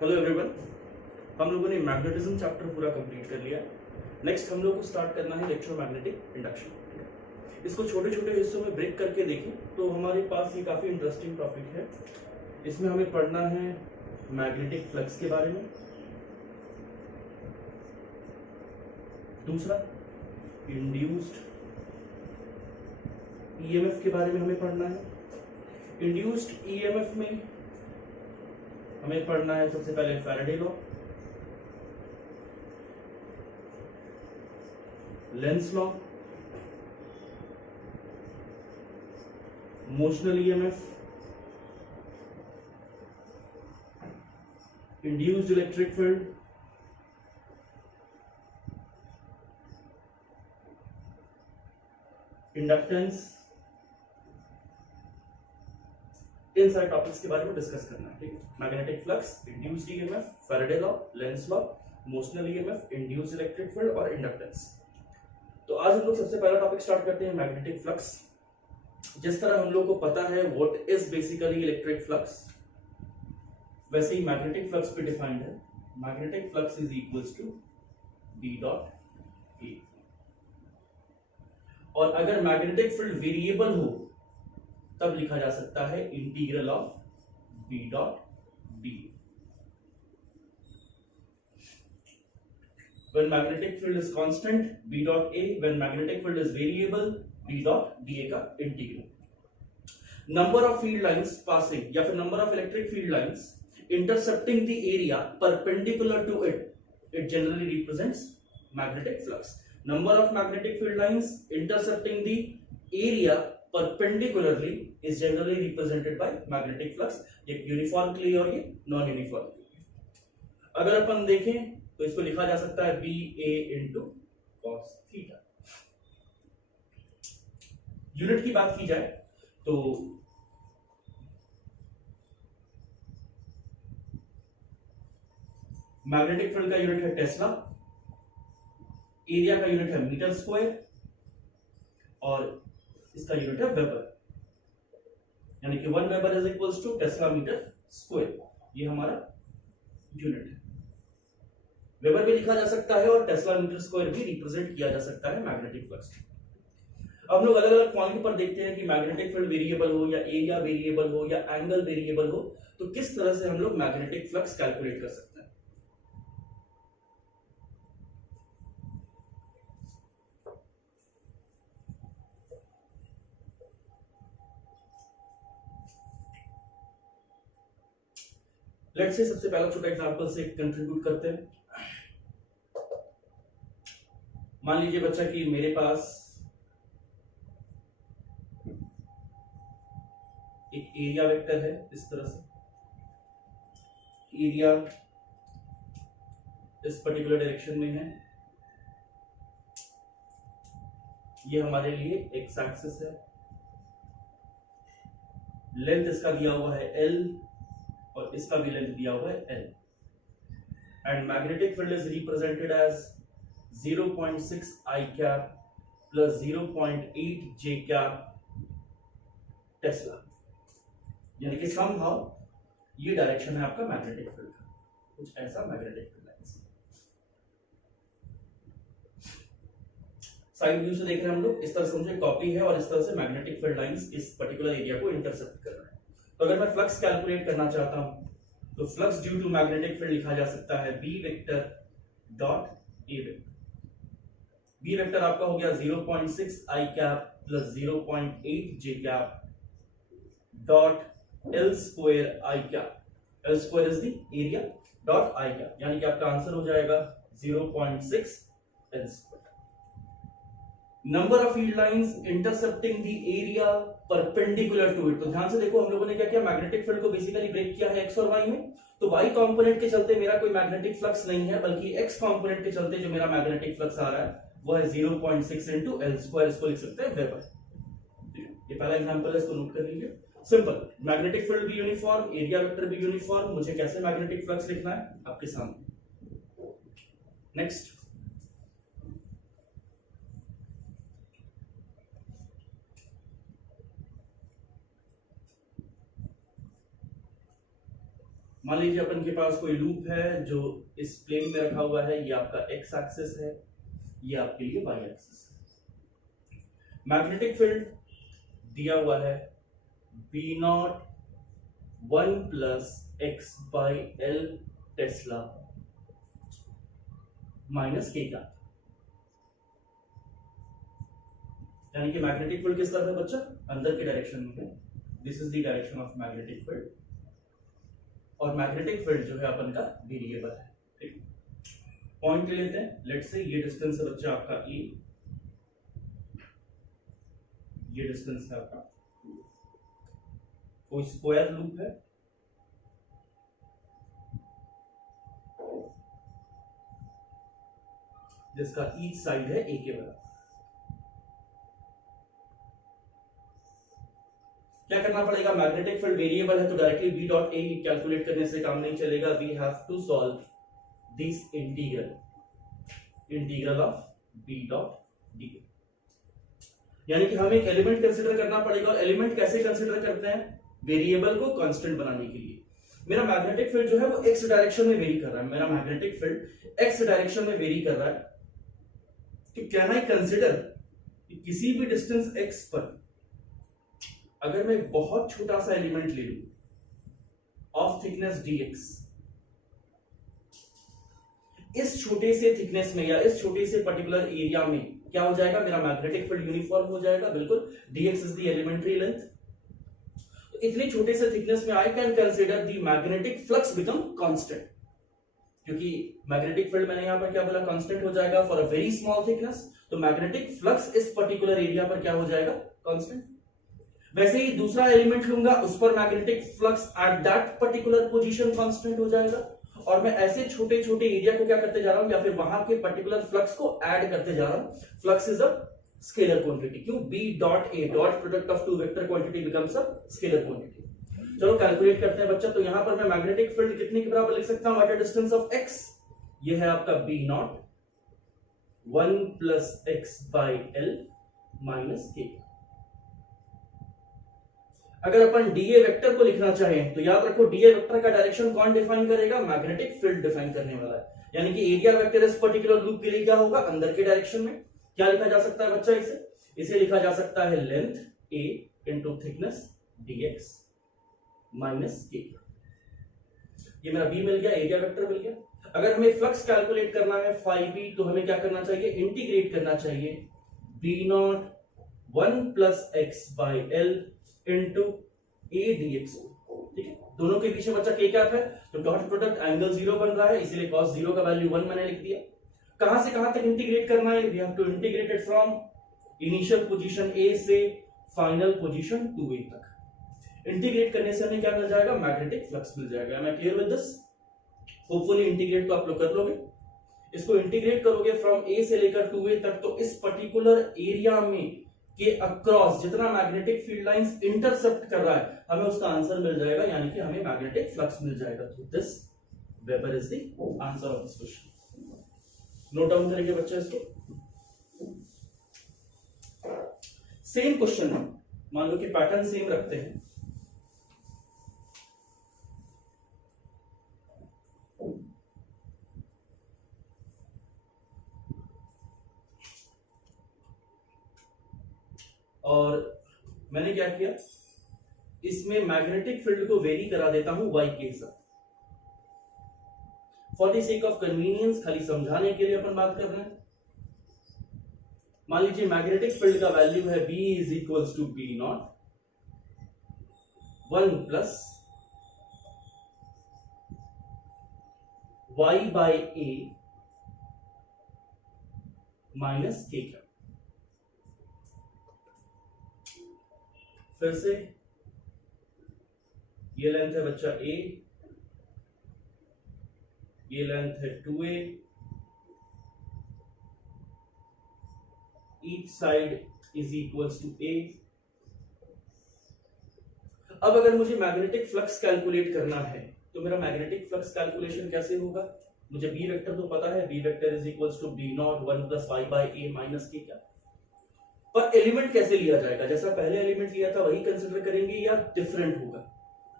Hello everyone, हम लोगों ने मैग्नेटिज्म चैप्टर पूरा कंप्लीट कर लिया। नेक्स्ट हम लोग को स्टार्ट करना है इलेक्ट्रोमैग्नेटिक इंडक्शन। इसको छोटे छोटे हिस्सों में ब्रेक करके देखें तो हमारे पास ये काफ़ी इंटरेस्टिंग टॉपिक है। इसमें हमें पढ़ना है मैग्नेटिक फ्लक्स के बारे में, दूसरा इंड्यूस्ड ईएमएफ के बारे में हमें पढ़ना है। इंड्यूस्ड ईएमएफ में हमें पढ़ना है सबसे पहले Faraday law, Lenz law, motional EMF, induced electric field, inductance, इन सारे टॉपिक्स के बारे में डिस्कस करना है। ठीक है, magnetic flux, induced EMF, Faraday law, Lenz law, motional EMF, induced electric field और इंडक्टेंस। तो आज हम लोग सबसे पहला टॉपिक स्टार्ट करते हैं मैग्नेटिक फ्लक्स। जिस तरह हम लोग को पता है what is basically electric flux, वैसे ही मैग्नेटिक फ्लक्स भी डिफाइंड है। Magnetic flux is equals to B dot A. और अगर मैग्नेटिक फील्ड वेरिएबल हो तब लिखा जा सकता है integral of B dot D. When magnetic field is constant, B dot A. When magnetic field is variable, B dot DA का integral. Number of field lines passing या फिर number of electric field lines intercepting the area perpendicular to it, it generally represents magnetic flux. Number of magnetic field lines intercepting the area perpendicularly is generally represented by magnetic flux. ये uniform के लिए और ये non uniform के लिए। अगर अपन देखें तो इसको लिखा जा सकता है B A into cos theta. Unit की बात की जाए तो मैग्नेटिक फील्ड का यूनिट है टेस्ला, एरिया का यूनिट है मीटर स्क्वायर और इसका यूनिट है वेबर, यानी कि 1 weber is equals to tesla metre square. ये हमारा यूनिट है। वेबर भी लिखा जा सकता है और टेस्ला मीटर स्क्वायर भी रिप्रेजेंट किया जा सकता है मैग्नेटिक फ्लक्स। अब लोग अलग अलग पॉइंट पर देखते हैं कि मैग्नेटिक फील्ड वेरिएबल हो या एरिया वेरिएबल हो या एंगल वेरिएबल हो, तो किस तरह से हम लोग मैग्नेटिक फ्लक्स कैलकुलेट कर सकते हैं। लेट्स से सबसे पहला छोटा एग्जांपल से कंट्रीब्यूट करते हैं। मान लीजिए बच्चा कि मेरे पास एक एरिया वेक्टर है, इस तरह से एरिया इस पर्टिकुलर डायरेक्शन में है। ये हमारे लिए एक्स एक्सिस है। लेंथ इसका दिया हुआ है L और इसका भी लेंथ दिया हुआ है L। And magnetic field is represented as 0.6 I cap plus 0.8 J cap tesla, यानी कि समहाउ ये डायरेक्शन है आपका मैग्नेटिक फील्ड का, कुछ ऐसा magnetic field lines. Side view से देख रहे हैं हम लोग, इस तरह से मुझे कॉपी है और इस तरह से मैग्नेटिक फील्ड लाइंस इस पर्टिकुलर एरिया को इंटरसेप्ट कर रहा है। तो अगर मैं फ्लक्स कैलकुलेट करना चाहता हूं तो flux due to magnetic field लिखा जा सकता है B vector dot A vector. B vector आपका हो गया 0.6 I cap plus 0.8 J cap dot L square I cap. L square is the area dot I cap, यानी कि आपका आंसर हो जाएगा 0.6 L square. Number of field lines intercepting the area perpendicular to it. तो ध्यान से देखो, हम लोगों ने क्या किया, मैग्नेटिक फील्ड को बेसिकली ब्रेक किया है एक्स और वाई में। तो वाई कंपोनेंट के चलते मेरा कोई मैग्नेटिक फ्लक्स नहीं है, बल्कि एक्स कंपोनेंट के चलते जो मेरा मैग्नेटिक फ्लक्स आ रहा है वो है 0.6 इंटू एल स्क्वायर। इसको लिख सकते हैं वेबर। ये पहला एग्जांपल है, इसको नोट कर लीजिए। सिंपल, मैग्नेटिक फील्ड भी यूनिफॉर्म, एरिया वेक्टर भी यूनिफॉर्म। मुझे कैसे मैग्नेटिक फ्लक्स लिखना है आपके सामने। नेक्स्ट, मान लीजिए अपन के पास कोई लूप है जो इस प्लेन में रखा हुआ है, ये आपका एक्स एक्सिस है, ये आपके लिए वाई एक्सिस है। मैग्नेटिक फील्ड दिया हुआ है B naught 1 plus X by L tesla minus K का, यानी कि मैग्नेटिक फील्ड किस तरफ है बच्चा, अंदर के डायरेक्शन में है। This is the direction of magnetic field, और मैग्नेटिक फील्ड जो है अपन का वेरिएबल है। ठीक, पॉइंट ले लेते हैं। लेट्स से ये डिस्टेंस है बच्चा आपका ए, ये डिस्टेंस है आपका, कोई स्क्वायर लूप है, जिसका ईच साइड है ए के बराबर। क्या करना पड़ेगा, मैग्नेटिक फील्ड वेरिएबल है तो directly B dot A calculate करने से काम नहीं चलेगा। We have to solve this integral of B dot D, यानी कि हमें एक एलिमेंट कंसीडर करना पड़ेगा। और एलिमेंट कैसे कंसीडर करते हैं, वेरिएबल को कांस्टेंट बनाने के लिए। मेरा मैग्नेटिक फील्ड जो है वो एक्स डायरेक्शन में वेरी कर रहा है, मेरा मैग्नेटिक फील्ड एक्स डायरेक्शन में वेरी कर रहा है, तो कैन आई कंसीडर किसी भी डिस्टेंस एक्स पर अगर मैं बहुत छोटा सा एलिमेंट ले लूं ऑफ थिकनेस dx, इस छोटे से थिकनेस में या इस छोटे से पर्टिकुलर एरिया में क्या हो जाएगा, मेरा मैग्नेटिक फील्ड यूनिफॉर्म हो जाएगा। बिल्कुल, dx is the elementary length. तो इतने छोटे से थिकनेस में I can consider the magnetic flux become constant, क्योंकि मैग्नेटिक फील्ड मैंने यहां पर क्या बोला, कांस्टेंट हो जाएगा for a very small thickness. तो मैग्नेटिक फ्लक्स इस पर्टिकुलर एरिया पर क्या हो जाएगा, कांस्टेंट। वैसे ही दूसरा एलिमेंट लूंगा, उस पर magnetic flux at that particular position constant हो जाएगा। और मैं ऐसे छोटे छोटे एरिया को क्या करते जा रहा हूं, या फिर वहां के पर्टिकुलर फ्लक्स को ऐड करते जा रहा हूं। Flux is a scalar quantity. क्यों, B dot A dot product of two vector quantity becomes a scalar quantity. चलो कैलकुलेट करते हैं बच्चा। तो यहां पर मैं मैग्नेटिक फील्ड कितने के बराबर लिख सकता हूं, at a distance of X, ये है आपका B naught 1 plus X by L minus K. अगर अपन डीए वेक्टर को लिखना चाहें तो याद रखो, डीए वेक्टर का डायरेक्शन कौन डिफाइन करेगा, मैग्नेटिक फील्ड डिफाइन करने वाला है। यानी कि एरिया वेक्टर इस पर्टिकुलर लूप के लिए क्या होगा, अंदर के डायरेक्शन में। क्या लिखा जा सकता है बच्चा, इसे लिखा जा सकता है length a into thickness dx minus के। ये मेरा b मिल गया, एरिया वेक्टर मिल गया। अगर हमें फ्लक्स कैलकुलेट करना है फाई बी, तो हमें क्या करना चाहिए, इंटीग्रेट करना चाहिए B naught 1 plus X by L into A dx। ठीक है, दोनों के पीछे बच्चा के क्या है, तो डॉट प्रोडक्ट एंगल 0 बन रहा है, इसीलिए cos 0 का वैल्यू 1 मैंने लिख दिया। कहां से कहां तक इंटीग्रेट करना है, we have to integrate it from initial position A से फाइनल पोजीशन 2a तक। इंटीग्रेट करने से हमें क्या मिल जाएगा, मैग्नेटिक फ्लक्स मिल जाएगा। मैं clear with this, hopefully integrate तो आप लोग कर लोगे। इसको इंटीग्रेट करोगे फ्रॉम ए से लेकर 2a तक, तो इस पर्टिकुलर एरिया में के अक्रॉस जितना मैग्नेटिक फील्ड लाइंस इंटरसेप्ट कर रहा है, हमें उसका आंसर मिल जाएगा, यानी कि हमें मैग्नेटिक फ्लक्स मिल जाएगा। तो this weber is the answer of this question. Note down करेंगे बच्चे इसको। सेम क्वेश्चन है, मान लो कि पैटर्न सेम रखते हैं। और मैंने क्या किया, इसमें मैग्नेटिक फील्ड को वेरी करा देता हूं y के साथ। For the sake of convenience, खाली समझाने के लिए अपन बात कर रहे हैं। मान लीजिए मैग्नेटिक फील्ड का वैल्यू है b is equals to B naught 1 plus y by A minus K. फिर से ये लेंथ है बच्चा a, ये लेंथ है 2a, each side is equals to a। अब अगर मुझे मैग्नेटिक फ्लक्स कैलकुलेट करना है, तो मेरा मैग्नेटिक फ्लक्स कैलकुलेशन कैसे होगा, मुझे बी वेक्टर तो पता है, B vector is equals to B naught 1 plus Y by A minus K. क्या पर एलिमेंट कैसे लिया जाएगा, जैसा पहले एलिमेंट लिया था वही कंसिडर करेंगे या डिफरेंट होगा।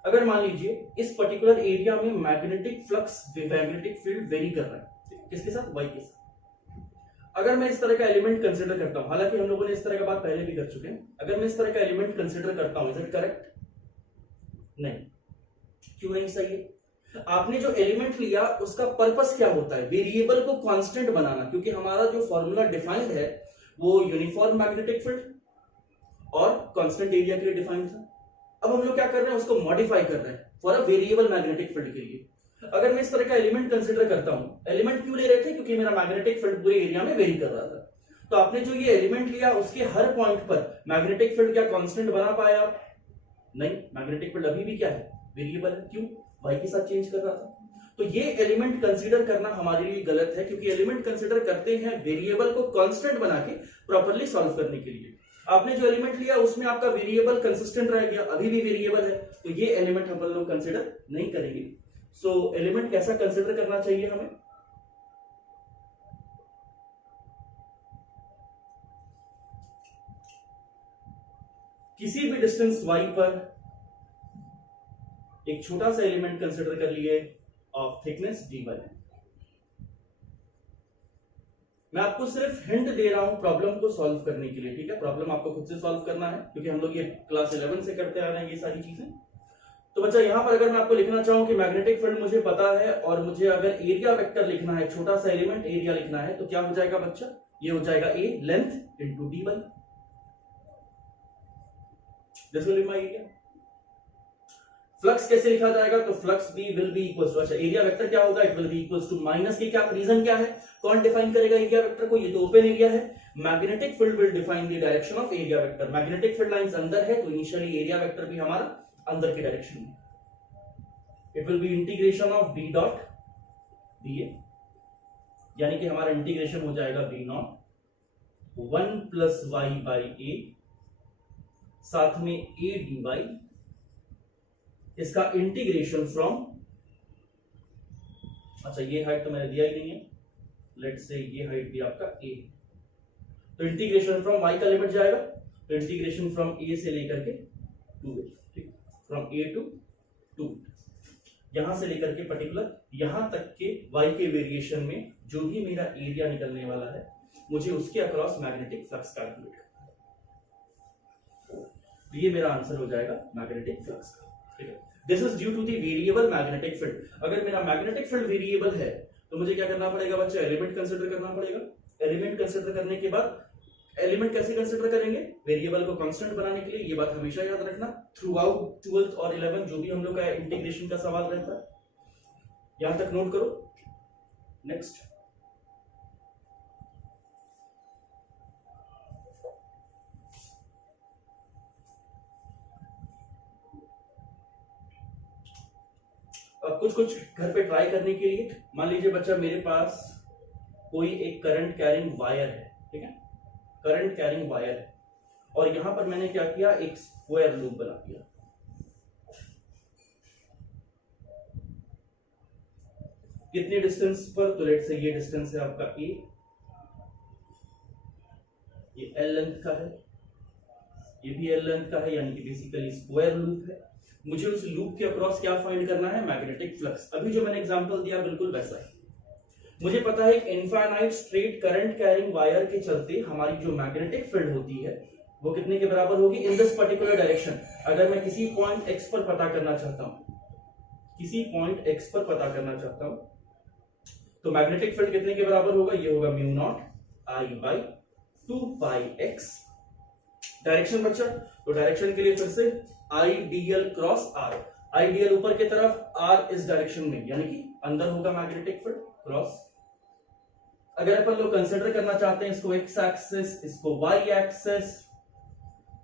अगर मान लीजिए इस पर्टिकुलर एरिया में magnetic flux magnetic field very कर रहा है, किसके साथ, वाई के साथ। अगर मैं इस तरह का एलिमेंट कंसीडर करता हूं, हालांकि हम लोगों ने इस तरह का बात पहले भी कर चुके हैं, अगर मैं इस तरह का एलिमेंट कंसीडर करता हूं, इज इट करेक्ट? नहीं। क्यों नहीं सही है? आपने जो एलिमेंट लिया उसका पर्पस क्या होता है? वेरिएबल को कांस्टेंट बनाना, क्योंकि हमारा जो फॉर्मूला डिफाइंड है वो यूनिफॉर्म मैग्नेटिक फील्ड और कांस्टेंट एरिया के लिए डिफाइंड था। अब हम लोग क्या कर रहे हैं, उसको मॉडिफाई कर रहे हैं for a variable magnetic field के लिए। अगर मैं इस तरह का एलिमेंट कंसीडर करता हूं, एलिमेंट क्यों ले रहे थे? क्योंकि मेरा मैग्नेटिक फील्ड पूरे एरिया में वेरी कर रहा था। तो आपने जो ये एलिमेंट लिया उसके हर पॉइंट पर मैग्नेटिक फील्ड क्या कांस्टेंट बना पाया? नहीं, मैग्नेटिक फील्ड अभी भी क्या है, वेरिएबल है। क्यों? वाई के साथ चेंज कर रहा था। तो ये एलिमेंट कंसीडर करना हमारे लिए गलत है, क्योंकि एलिमेंट कंसीडर करते हैं वेरिएबल को कांस्टेंट बना के प्रॉपर्ली सॉल्व करने के लिए। आपने जो एलिमेंट लिया उसमें आपका वेरिएबल कंसिस्टेंट रह गया, अभी भी वेरिएबल है, तो ये एलिमेंट हम लोग कंसीडर नहीं करेंगे। सो एलिमेंट कैसा कंसीडर करना चाहिए हमें? किसी भी डिस्टेंस y पर एक छोटा सा एलिमेंट कंसीडर कर लिए ऑफ थिकनेस dy। मैं आपको सिर्फ हिंट दे रहा हूं प्रॉब्लम को सॉल्व करने के लिए, ठीक है? प्रॉब्लम आपको खुद से सॉल्व करना है, क्योंकि हम लोग ये क्लास 11 से करते आ रहे हैं ये सारी चीजें। तो बच्चा यहां पर अगर मैं आपको लिखना चाहूं कि मैग्नेटिक फील्ड मुझे पता है और मुझे अगर एरिया वेक्टर लिखना है, छोटा सा एलिमेंट एरिया लिखना है, तो क्या हो जाएगा बच्चा? ये हो जाएगा a length into dy। This will be my area. Flux कैसे लिखा जाएगा? तो flux b will be equals to, अच्छा एरिया वेक्टर क्या होगा? It will be equals to minus K, क्या रीजन क्या है? कौन डिफाइन करेगा एरिया वेक्टर को? ये तो ओपन एरिया है। Magnetic field will define the direction of area vector. Magnetic field lines अंदर है, तो इनिशियली एरिया वेक्टर भी हमारा अंदर की डायरेक्शन में। It will B integration of b dot dA, यानी कि हमारा इंटीग्रेशन हो जाएगा b not 1 plus y by a, साथ में a dy, इसका इंटीग्रेशन फ्रॉम, अच्छा ये हाइट तो मैंने दिया ही नहीं है, लेट्स से ये हाइट भी आपका a, तो इंटीग्रेशन फ्रॉम y का लिमिट जाएगा, तो इंटीग्रेशन फ्रॉम a से लेकर के 2a, ठीक, फ्रॉम a टू 2, यहां से लेकर के पर्टिकुलर यहां तक के y के वेरिएशन में जो भी मेरा एरिया निकलने वाला है, मुझे उसके अक्रॉस मैग्नेटिक फ्लक्स कैलकुलेट करना है। ये मेरा आंसर हो जाएगा मैग्नेटिक फ्लक्स का, ठीक है। This is due to the variable magnetic field. अगर मेरा मैग्नेटिक फील्ड वेरिएबल है तो मुझे क्या करना पड़ेगा बच्चा? एलिमेंट कंसीडर करना पड़ेगा। एलिमेंट कंसीडर करने के बाद एलिमेंट कैसे कंसीडर करेंगे? वेरिएबल को कांस्टेंट बनाने के लिए। ये बात हमेशा याद रखना, थ्रू आउट 12th और 11 जो भी हम लोग का इंटीग्रेशन का सवाल रहता है, यहां तक नोट करो। नेक्स्ट, अब कुछ घर पे ट्राई करने के लिए, मान लीजिए बच्चा मेरे पास कोई एक करंट कैरिंग वायर है, ठीक है, करंट कैरिंग वायर है, और यहां पर मैंने क्या किया? एक स्क्वायर लूप बना दिया। कितने डिस्टेंस पर? तो लेट से ये डिस्टेंस है आपका a, ये l लेंथ का है, ये भी l लेंथ का है, यानी कि बेसिकली स्क्वायर लूप है। मुझे उस लूप के अक्रॉस क्या फाइंड करना है? Magnetic flux. अभी जो मैंने एग्जांपल दिया बिल्कुल वैसा ही। मुझे पता है कि infinite straight current carrying wire के चलते हमारी जो मैग्नेटिक फील्ड होती है वो कितने के बराबर होगी? In this particular direction. अगर मैं किसी पॉइंट x पर पता करना चाहता हूं, किसी पॉइंट x पर पता करना चाहता हूं, तो मैग्नेटिक फील्ड कितने के बराबर होगा? ये होगा mu naught I by 2 pi x। Direction बच्चा, तो डायरेक्शन के लिए फिर से आइडियल क्रॉस r। आइडियल ऊपर की तरफ, r इस डायरेक्शन में, यानी कि अंदर होगा मैग्नेटिक फील्ड क्रॉस। अगर अपन लोग कंसिडर करना चाहते हैं इसको x एक्सिस, इसको y एक्सिस,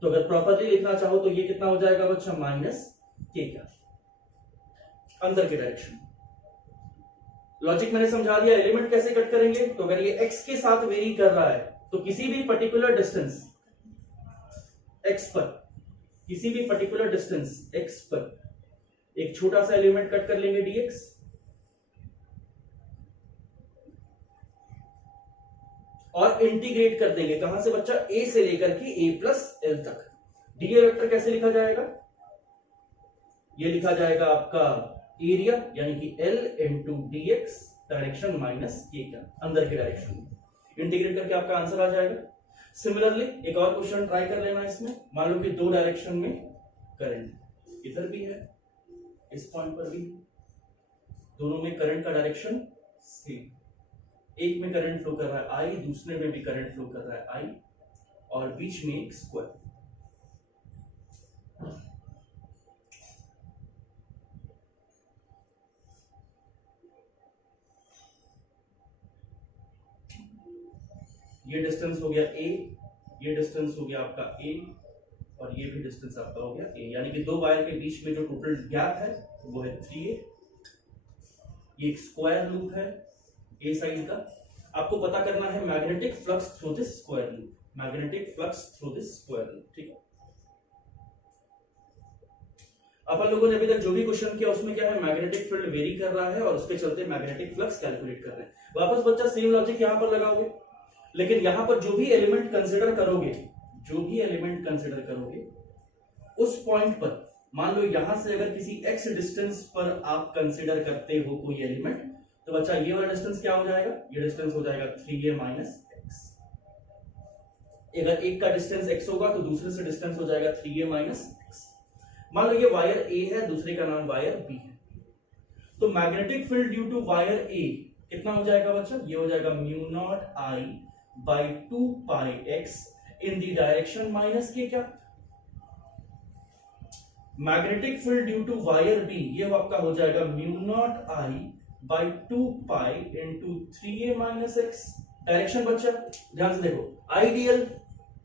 तो अगर प्रॉपर्ली लिखना चाहो तो ये कितना हो जाएगा बच्चा? माइनस k क्या, अंदर के डायरेक्शन। लॉजिक मैंने समझा दिया। एलिमेंट कैसे कट करेंगे? तो अगर ये x के साथ वेरी कर रहा है तो किसी भी पर्टिकुलर डिस्टेंस x पर, किसी भी पर्टिकुलर डिस्टेंस x पर एक छोटा सा एलिमेंट कट कर लेंगे dx, और इंटीग्रेट कर देंगे कहां से बच्चा? a से लेकर के a प्लस l तक। dA वेक्टर कैसे लिखा जाएगा? ये लिखा जाएगा आपका एरिया यानी कि L into D x, direction minus K क्या अंदर के डायरेक्शन में, इंटीग्रेट करके आपका आंसर आ जाएगा। सिमिलरली एक और क्वेश्चन ट्राई कर लेना इसमें। मान लो कि दो डायरेक्शन में करंट इधर भी है, इस पॉइंट पर भी, दोनों में करंट का डायरेक्शन सेम, एक में करंट फ्लो कर रहा है आई, दूसरे में भी करंट फ्लो कर रहा है आई, और बीच में एक स्क्वायर। ये डिस्टेंस हो गया ए, ये डिस्टेंस हो गया आपका ए, और ये भी डिस्टेंस आपका हो गया ए, यानी कि दो वायर के बीच में जो टोटल गैप है वो है 3a। ये एक स्क्वायर लूप है ए साइड का। आपको पता करना है magnetic flux through this square loop, magnetic flux through this square loop, ठीक है। अपन लोगों ने अभी तक जो भी क्वेश्चन किया उसमें क्या है, मैग्नेटिक फील्ड वेरी कर रहा है और उसके चलते मैग्नेटिक फ्लक्स कैलकुलेट कर रहे हैं। वापस बच्चा सेम लॉजिक यहां पर लगाओगे, लेकिन यहां पर जो भी एलिमेंट कंसिडर करोगे, जो भी एलिमेंट कंसिडर करोगे उस पॉइंट पर, मान लो यहां से अगर किसी x डिस्टेंस पर आप कंसिडर करते हो कोई एलिमेंट, तो बच्चा ये वाला डिस्टेंस क्या हो जाएगा, ये डिस्टेंस हो जाएगा 3a माइनस एक्स। अगर एक का डिस्टेंस x होगा तो दूसरे से डिस्टेंस हो जाएगा 3a माइनस एक्स। मान लो ये वायर a है, दूसरे का नाम वायर b है, तो magnetic field due to wire a कितना हो जाएगा बच्चा, ये हो जाएगा mu naught I by 2 pi X in the direction minus K क्या। Magnetic field due to wire B ये आपका हो जाएगा mu naught I by 2 pi into 3a minus X. Direction बच्चा ध्यान से देखो, आइडियल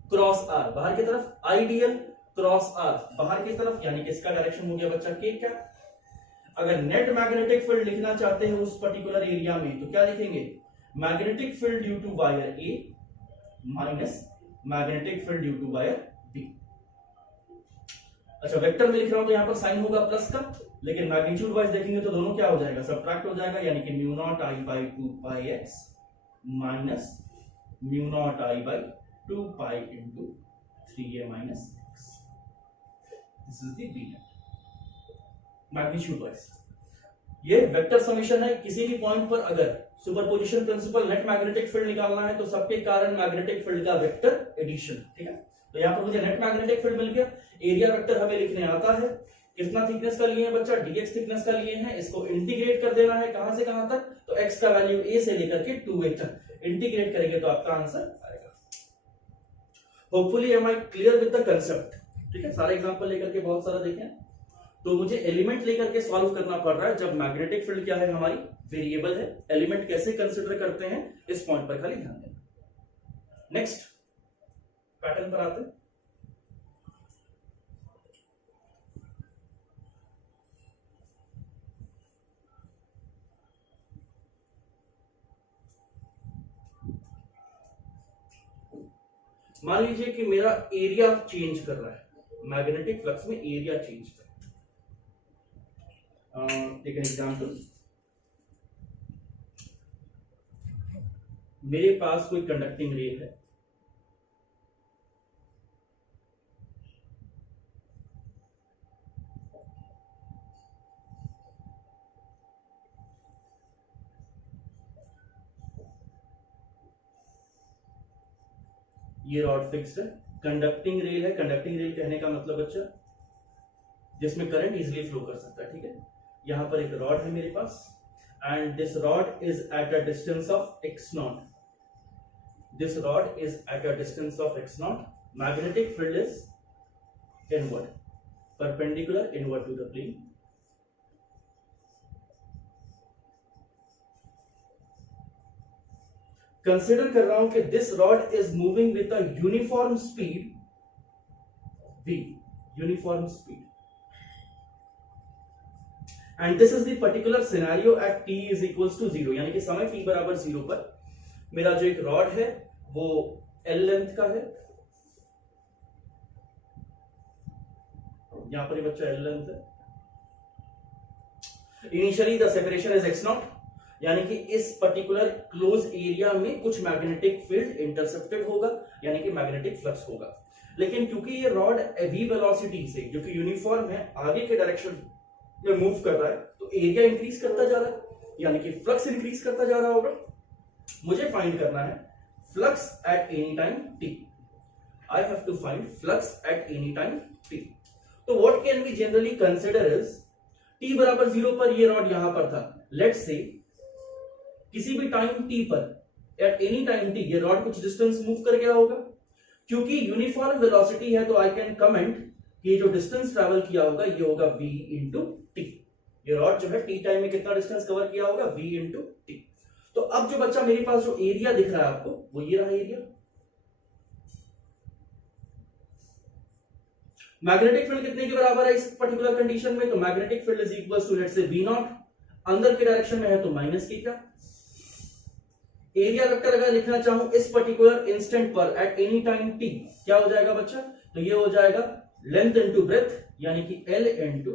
क्रॉस आर बाहर की तरफ, आइडियल क्रॉस आर बाहर की तरफ, यानी कि इसका डायरेक्शन हो गया बच्चा के क्या। अगर नेट मैग्नेटिक फील्ड लिखना चाहते हैं उस पर्टिकुलर एरिया में तो क्या लिखेंगे, magnetic field due to wire A minus magnetic field due to wire B. अच्छा वेक्टर में लिख रहा हूं तो यहां पर साइन होगा प्लस का, लेकिन मैग्नीट्यूड वाइज देखेंगे तो दोनों क्या हो जाएगा, सबट्रैक्ट हो जाएगा, यानी कि mu naught I by 2 pi X minus mu naught I by 2 pi into 3a minus X. This is the B magnitude wise. ये वेक्टर समीशन है। किसी भी पॉइंट पर अगर superposition principle net magnetic field निकालना है तो सबके कारण मैग्नेटिक फील्ड का वेक्टर एडिशन, ठीक है। तो यहां पर मुझे नेट मैग्नेटिक फील्ड मिल गया। एरिया वेक्टर हमें लिखने आता है, कितना थिकनेस का लिए है बच्चा, dx थिकनेस का लिए है। इसको इंटीग्रेट कर देना है कहां से कहां तक, तो x का वैल्यू a से लेकर के 2a तक इंटीग्रेट करेंगे तो आपका आंसर आएगा। Hopefully am I clear with the concept, ठीक है। सारे एग्जांपल लेकर के बहुत सारा देखें, तो मुझे एलिमेंट लेकर के सॉल्व करना पड़ रहा है जब मैग्नेटिक फील्ड क्या है हमारी वेरिएबल है। एलिमेंट कैसे कंसिडर करते हैं इस पॉइंट पर खाली ध्यान देना। नेक्स्ट पैटर्न पर आते हैं। मान लीजिए कि मेरा एरिया चेंज कर रहा है, मैग्नेटिक फ्लक्स में एरिया चेंज कर रहा है। टेक एन एग्जांपल, मेरे पास कोई कंडक्टिंग रे है, ये रॉड फिक्स्ड है, कंडक्टिंग रेल है। कंडक्टिंग रेल कहने का मतलब बच्चा जिसमें करंट इजीली फ्लो कर सकता है, ठीक है। यहां पर एक रॉड है मेरे पास and this rod is at a distance of x naught, this rod is at a distance of x naught. Magnetic field is inward, perpendicular inward to the plane. Consider कर रहा हूं कि this rod is moving with a uniform speed v, uniform speed, and this is the particular scenario at t is equals to 0, यानी कि समय t बराबर 0 पर मेरा जो एक रॉड है वो l लेंथ का है। यहां पर ये बच्चा l लेंथ है। Initially the separation is x not, यानी कि इस पर्टिकुलर क्लोज एरिया में कुछ मैग्नेटिक फील्ड इंटरसेप्टेड होगा, यानी कि मैग्नेटिक फ्लक्स होगा। लेकिन क्योंकि ये रॉड v वेलोसिटी से जो कि यूनिफॉर्म है आगे के डायरेक्शन में मूव कर रहा है तो एरिया इंक्रीज करता जा रहा है, यानी कि फ्लक्स इंक्रीज करता जा रहा होगा। मुझे फाइंड करना है flux at any time T. I have to find flux at any time T. तो what can we generally consider is T बराबर 0 पर ये रॉड यहां पर था। लेट्स से किसी भी टाइम टी पर एट एनी टाइम टी ये रॉड कुछ डिस्टेंस मूव कर गया होगा। क्योंकि यूनिफॉर्म वेलोसिटी है तो आई कैन कमेंट कि जो डिस्टेंस ट्रैवल किया होगा ये होगा v इंटू टी। ये रॉड जो है टी टाइम में कितना डिस्टेंस कवर किया होगा v इंटू टी। तो अब जो बच्चा मेरे पास जो एरिया दिख रहा है आपको वो ये रहा एरिया। मैग्नेटिक फील्ड कितने के बराबर है इस पर्टिकुलर कंडीशन में? तो magnetic field is equal to let's say v naught, अंदर के डायरेक्शन में है तो माइनस के का। एरिया वेक्टर अगर लिखना चाहूं इस पर्टिकुलर इंस्टेंट पर एट एनी टाइम टी क्या हो जाएगा बच्चा? तो ये हो जाएगा लेंथ इंटू ब्रेथ, यानी कि L into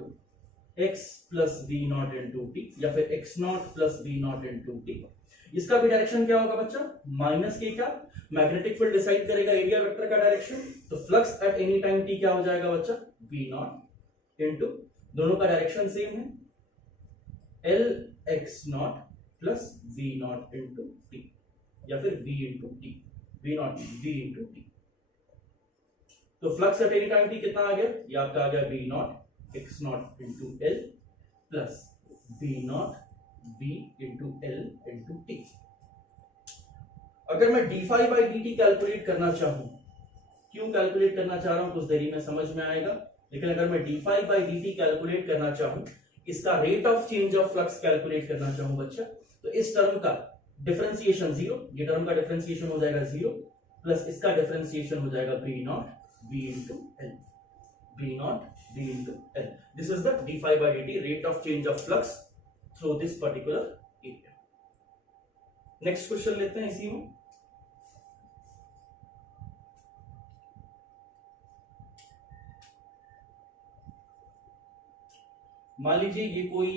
X plus V naught into T, या फिर X naught plus V naught into T. इसका भी डायरेक्शन क्या होगा बच्चा? माइनस के का। मैग्नेटिक फील्ड डिसाइड करेगा एरिया वेक्टर का डायरेक्शन, तो flux at any time T क्या हो जाएगा बच्चा? वी नॉट इंटू, दोनों का डायरेक्शन सेम है, L X naught plus V naught into T, या फिर v into T, V not v into T. तो flux at any time T कितना आ गया? ये आपका आ गया v naught X naught into L plus v naught v into L into T. अगर मैं d phi by D T calculate करना चाहूं, क्यों कैलकुलेट करना चाह रहा हूं कुछ देरी में समझ में आएगा, लेकिन अगर मैं d phi by D T calculate करना चाहूं, इसका rate of change of flux calculate करना चाहूं बच्चा, तो इस टर्म का डिफरेंशिएशन 0, ये टर्म का डिफरेंशिएशन हो जाएगा 0 प्लस इसका डिफरेंशिएशन हो जाएगा v naught v into L, v naught v into L. This is the d phi by D T rate of change of flux through this particular area. Next question लेते हैं इसी में। मान लीजिए ये कोई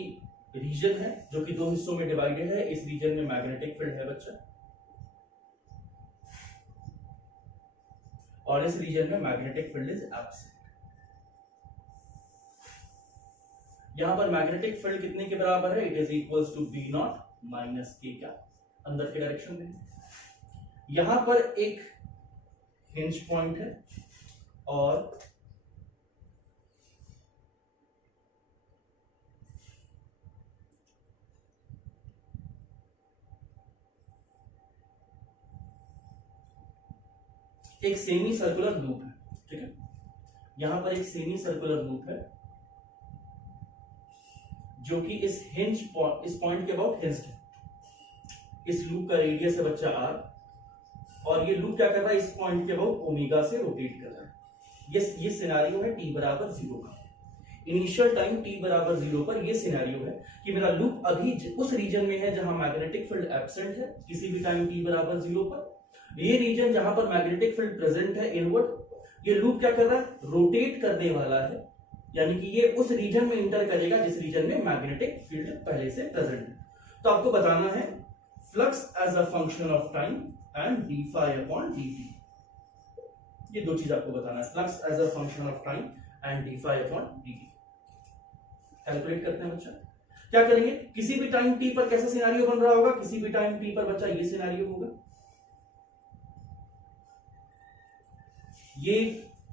रीजन है जो कि दो हिस्सों में डिवाइडेड है। इस रीजन में मैग्नेटिक फील्ड है बच्चा, और इस रीजन में मैग्नेटिक फील्ड इज एब्सेंट। यहां पर मैग्नेटिक फील्ड कितने के बराबर है? It is equals to B naught minus K का, अंदर के डायरेक्शन में। यहां पर एक हिंज पॉइंट है और एक सेमी सर्कुलर लूप है, ठीक है। यहां पर एक सेमी सर्कुलर लूप है जो कि इस पॉइंट के अबाउट हिंज्ड है। इस लूप का रेडियस है बच्चा r, और ये लूप क्या कर रहा है? इस पॉइंट के अबाउट ओमेगा से रोटेट कर रहा है। ये सिनेरियो है t बराबर 0 का। इनिशियल टाइम t बराबर 0 पर ये सिनेरियो है कि मेरा लूप अभी उस रीजन में है जहां मैग्नेटिक फील्ड एब्सेंट है किसी भी टाइम t बराबर 0 पर। ये रीजन जहां पर मैग्नेटिक फील्ड प्रेजेंट है इनवर्ड, ये लूप क्या कर रहा है? रोटेट करने वाला है, यानी कि ये उस रीजन में इंटर करेगा जिस रीजन में मैग्नेटिक फील्ड पहले से प्रेजेंट है। तो आपको बताना है flux as a function of time and D phi upon D T. ये दो चीज आपको बताना है, flux as a function of time and D phi upon D T. Calculate करते हैं बच्चा। क्या करेंगे? किसी भी टाइम टी पर कैसा सिनेरियो बन रहा होगा? किसी भी टाइम टी पर बच्चा ये सिनेरियो होगा। ये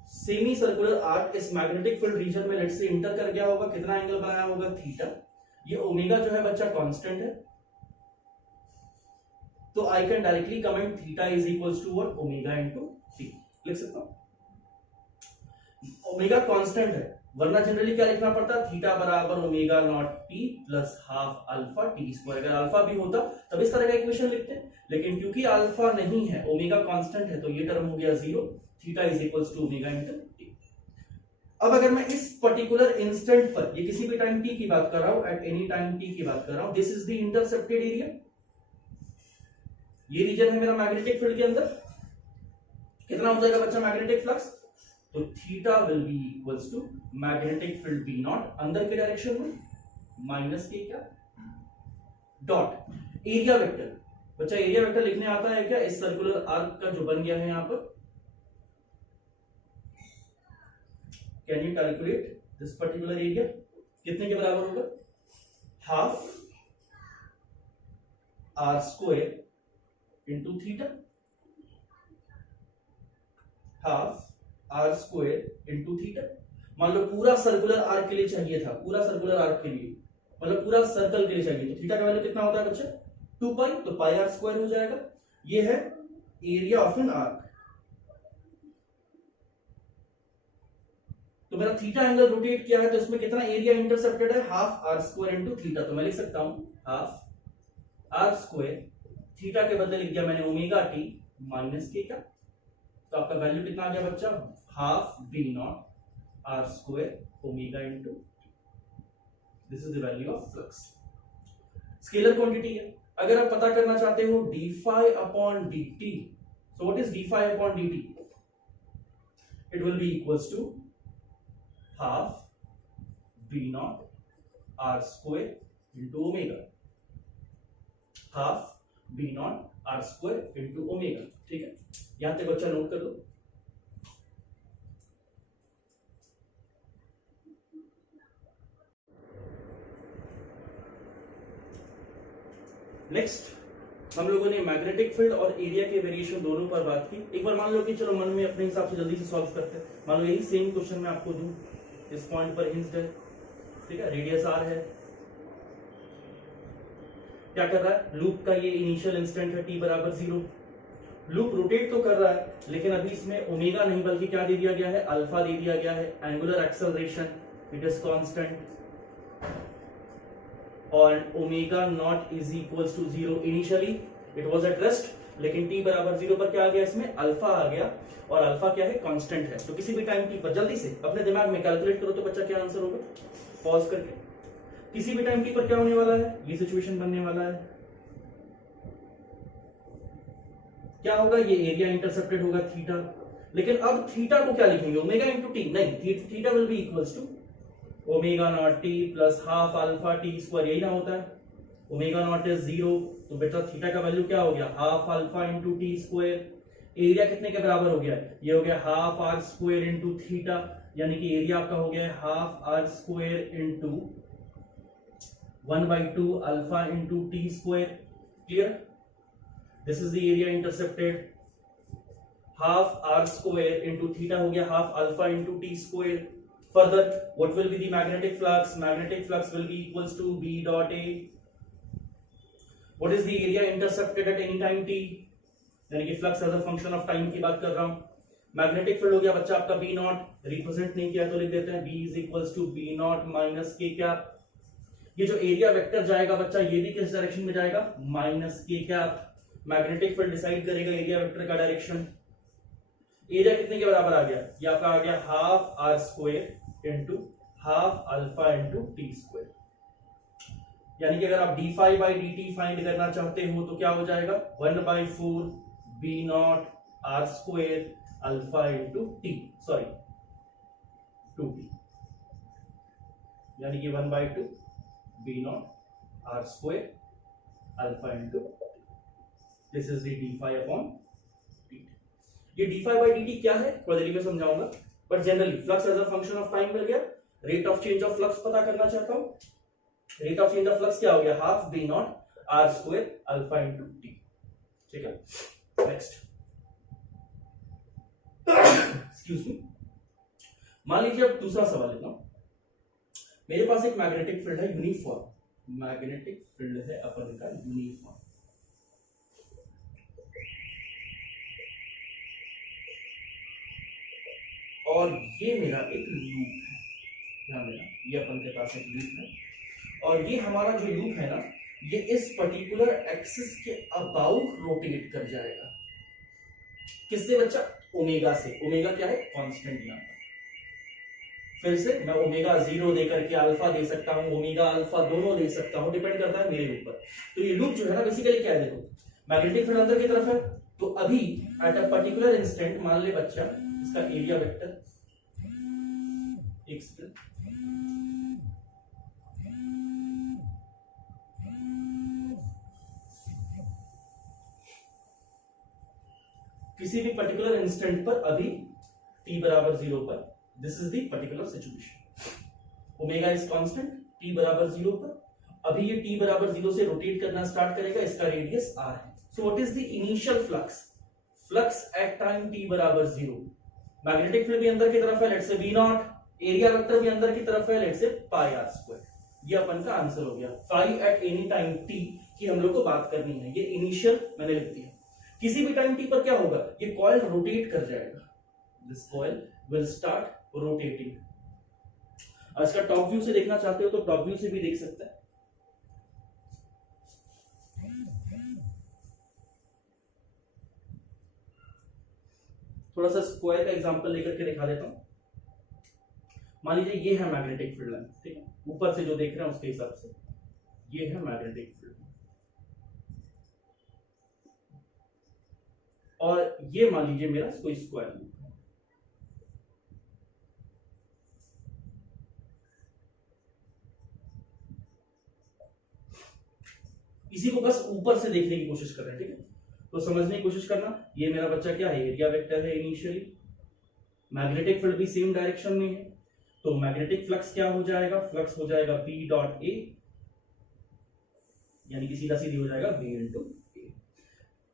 सेमी सर्कुलर आर्क इस मैग्नेटिक फील्ड रीजन में लेट्स से इंटर कर गया होगा। कितना एंगल बनाया होगा? थीटा। ये ओमेगा जो है बच्चा कांस्टेंट है, तो I can directly comment theta is equals to what? Omega into T. लिख सकता हूं ओमेगा कांस्टेंट है, वरना जनरली क्या लिखना पड़ता? थीटा बराबर omega naught T plus half alpha T square. अगर अल्फा भी होता तब इस तरह का इक्वेशन लिखते हैं, लेकिन क्योंकि अल्फा नहीं है, ओमेगा कांस्टेंट है, तो ये टर्म हो गया 0। Theta is equals to omega into T. अब अगर मैं इस पर्टिकुलर इंस्टेंट पर, ये किसी भी टाइम टी की बात कर रहा हूं, एट एनी टाइम टी की बात कर रहा हूं, this is the intercepted area. ये रीजन है मेरा मैग्नेटिक फील्ड के अंदर। कितना हो जाएगा बच्चा मैग्नेटिक फ्लक्स? तो theta will be equals to magnetic field B naught अंदर के डायरेक्शन में माइनस के क्या डॉट एरिया वेक्टर। बच्चा एरिया वेक्टर लिखने आता है क्या? इस सर्कुलर आर्क का जो बन गया है यहां पर, can you calculate this particular area? कितने के बराबर होगा? Half R square into theta, half R square into theta. मान लो पूरा सर्कुलर आर्क के लिए चाहिए था, पूरा सर्कुलर आर्क के लिए मतलब पूरा सर्कल के लिए चाहिए, तो थीटा का वैल्यू कितना होता है बच्चे? 2 पाई, तो पाई आर स्क्वायर हो जाएगा। ये है एरिया ऑफ एन आर्क। तो मेरा थीटा एंगल रोटेट किया है, तो इसमें कितना एरिया इंटरसेप्टेड है? Half R square into theta. तो मैं लिख सकता हूं हाफ आर स्क्वायर, थीटा के बदले लिख दिया मैंने ओमेगा टी माइनस के का। तो आपका वैल्यू कितना आ गया बच्चा? Half B naught R square omega into, this is the value of flux. Scalar quantity है। अगर आप पता करना चाहते हो D phi upon D T, so what is D phi upon D T? It will be equals to half B naught R square into omega, half B naught R square into omega. ठीक है, यहां तक बच्चा note कर लो। Next हम लोगों ने magnetic field और एरिया के वेरिएशन दोनों पर बात की। एक बार मान लो कि चलो मन में अपने हिसाब से जल्दी से सॉल्व करते हैं। मान लो यही सेम क्वेश्चन मैं आपको दूं, इस पॉइंट पर हिंज्ड है, ठीक है, रेडियस आर है, क्या कर रहा है? लूप का ये इनिशियल इंस्टेंट है t बराबर 0। लूप रोटेट तो कर रहा है, लेकिन अभी इसमें ओमेगा नहीं बल्कि क्या दे दिया गया है? अल्फा दे दिया गया है। Angular acceleration it is constant और omega naught is equals to 0। Initially it was at rest, लेकिन t बराबर 0 पर क्या आ गया? इसमें अल्फा आ गया, और अल्फा क्या है? कांस्टेंट है। तो किसी भी टाइम t पर जल्दी से अपने दिमाग में कैलकुलेट करो तो बच्चा क्या आंसर होगा? पॉज करके किसी भी टाइम t पर क्या होने वाला है? ये सिचुएशन बनने वाला है। क्या होगा? ये एरिया इंटरसेप्टेड होगा थीटा। लेकिन अब थीटा को क्या लिखेंगे? ओमेगा इंटू टी नहीं, theta will be equals to omega naught T plus half alpha T square, यही ना होता है। ओमेगा नॉट इज 0, तो बेटा थीटा का वैल्यू क्या हो गया? Half alpha into T square. Area कितने के बराबर हो गया? ये हो गया half R square into theta, यानी कि एरिया आपका हो गया half R square into 1/2 alpha into T square. Clear? This is the area intercepted. Half R square into theta हो गया half alpha into T square. Further, what will be the magnetic flux? Magnetic flux will be equals to B dot A. What is the area intercepted at any time t? यानी कि flux as a function of time की बात कर रहा हूं। Magnetic field हो गया बच्चा आपका B नॉट, रिप्रेजेंट नहीं किया तो लिख देते हैं B is equals to B naught minus K cap. ये जो एरिया वेक्टर जाएगा बच्चा, ये भी किस डायरेक्शन में जाएगा? Minus K cap. Magnetic field decide करेगा एरिया वेक्टर का डायरेक्शन। एरिया कितने के बराबर आ गया? ये आपका आ गया half R square into half alpha into T square. यानी कि अगर आप D phi by D T find करना चाहते हो तो क्या हो जाएगा? 1/4 B naught R square alpha into T, sorry 2t, यानी कि 1/2 B naught R square alpha into, this is the D phi upon D. ये D phi by D T क्या है थोड़ा देरी में समझाऊंगा, but generally flux as a function of time मिल गया। Rate of change of flux पता करना चाहता हूं, rate of change of flux क्या हो गया? Half B naught R square alpha into T. ठीक है, नेक्स्ट एक्सक्यूज मी, मान लीजिए अब दूसरा सवाल लेता हूं। मेरे पास एक मैग्नेटिक फील्ड है यूनिफॉर्म, मैग्नेटिक फील्ड है अपन का यूनिफॉर्म, और ये मेरा एक लूप है, ध्यान देना, ये अपन के पास एक लूप है, और ये हमारा जो लूप है ना, ये इस पर्टिकुलर एक्सिस के अबाउट रोटेट कर जाएगा। किससे बच्चा? ओमेगा से। ओमेगा क्या है? कांस्टेंट यहाँ पर। फिर से मैं ओमेगा 0 देकर के अल्फा दे सकता हूं, ओमेगा अल्फा दोनों दे सकता हूं, डिपेंड करता है मेरे ऊपर। तो ये लूप जो है ना बेसिकली क्या है, देखो मैग्नेटिक फील्ड अंदर की तरफ है, तो अभी एट अ पर्टिकुलर इंस्टेंट मान ले बच्चा इसका एरिया वेक्टर x किसी भी पर्टिकुलर इंस्टेंट पर अभी t बराबर 0 पर, this is the particular situation. Omega is constant T बराबर 0 पर। अभी ये टी बराबर 0 से रोटेट करना स्टार्ट करेगा, इसका रेडियस r है। So what is the initial flux? Flux at time t बराबर 0। मैग्नेटिक फील्ड भी अंदर की तरफ है, let's say v not, area vector भी अंदर की तरफ है, let's say pi r square. ये अपन का आंसर हो गया। Phi at any time t की हम लोग को बात करनी है, ये इनिशियल मैंने लिख दिया। किसी भी टाइम t पर क्या होगा, ये कॉइल रोटेट कर जाएगा, this coil will start rotating. इसका टॉप व्यू से देखना चाहते हो तो टॉप व्यू से भी देख सकते हैं। थोड़ा सा स्क्वायर का एग्जांपल लेकर के दिखा देता हूं। मान लीजिए ये है मैग्नेटिक फील्ड लाइन, ठीक है, ऊपर से जो देख रहे हैं उसके हिसाब से ये है मैग्नेटिक फील्ड, और ये मान लीजिए मेरा कोई स्क्वायर लूप है। इसी को बस ऊपर से देखने की कोशिश कर रहे हैं, ठीक है। तो समझने की कोशिश करना, ये मेरा बच्चा क्या है, एरिया वेक्टर है इनिशियली, मैग्नेटिक फील्ड भी सेम डायरेक्शन में है, तो मैग्नेटिक फ्लक्स क्या हो जाएगा, फ्लक्स हो जाएगा B डॉट A, यानी कि सीधा सीधी हो जाएगा B इंटू A।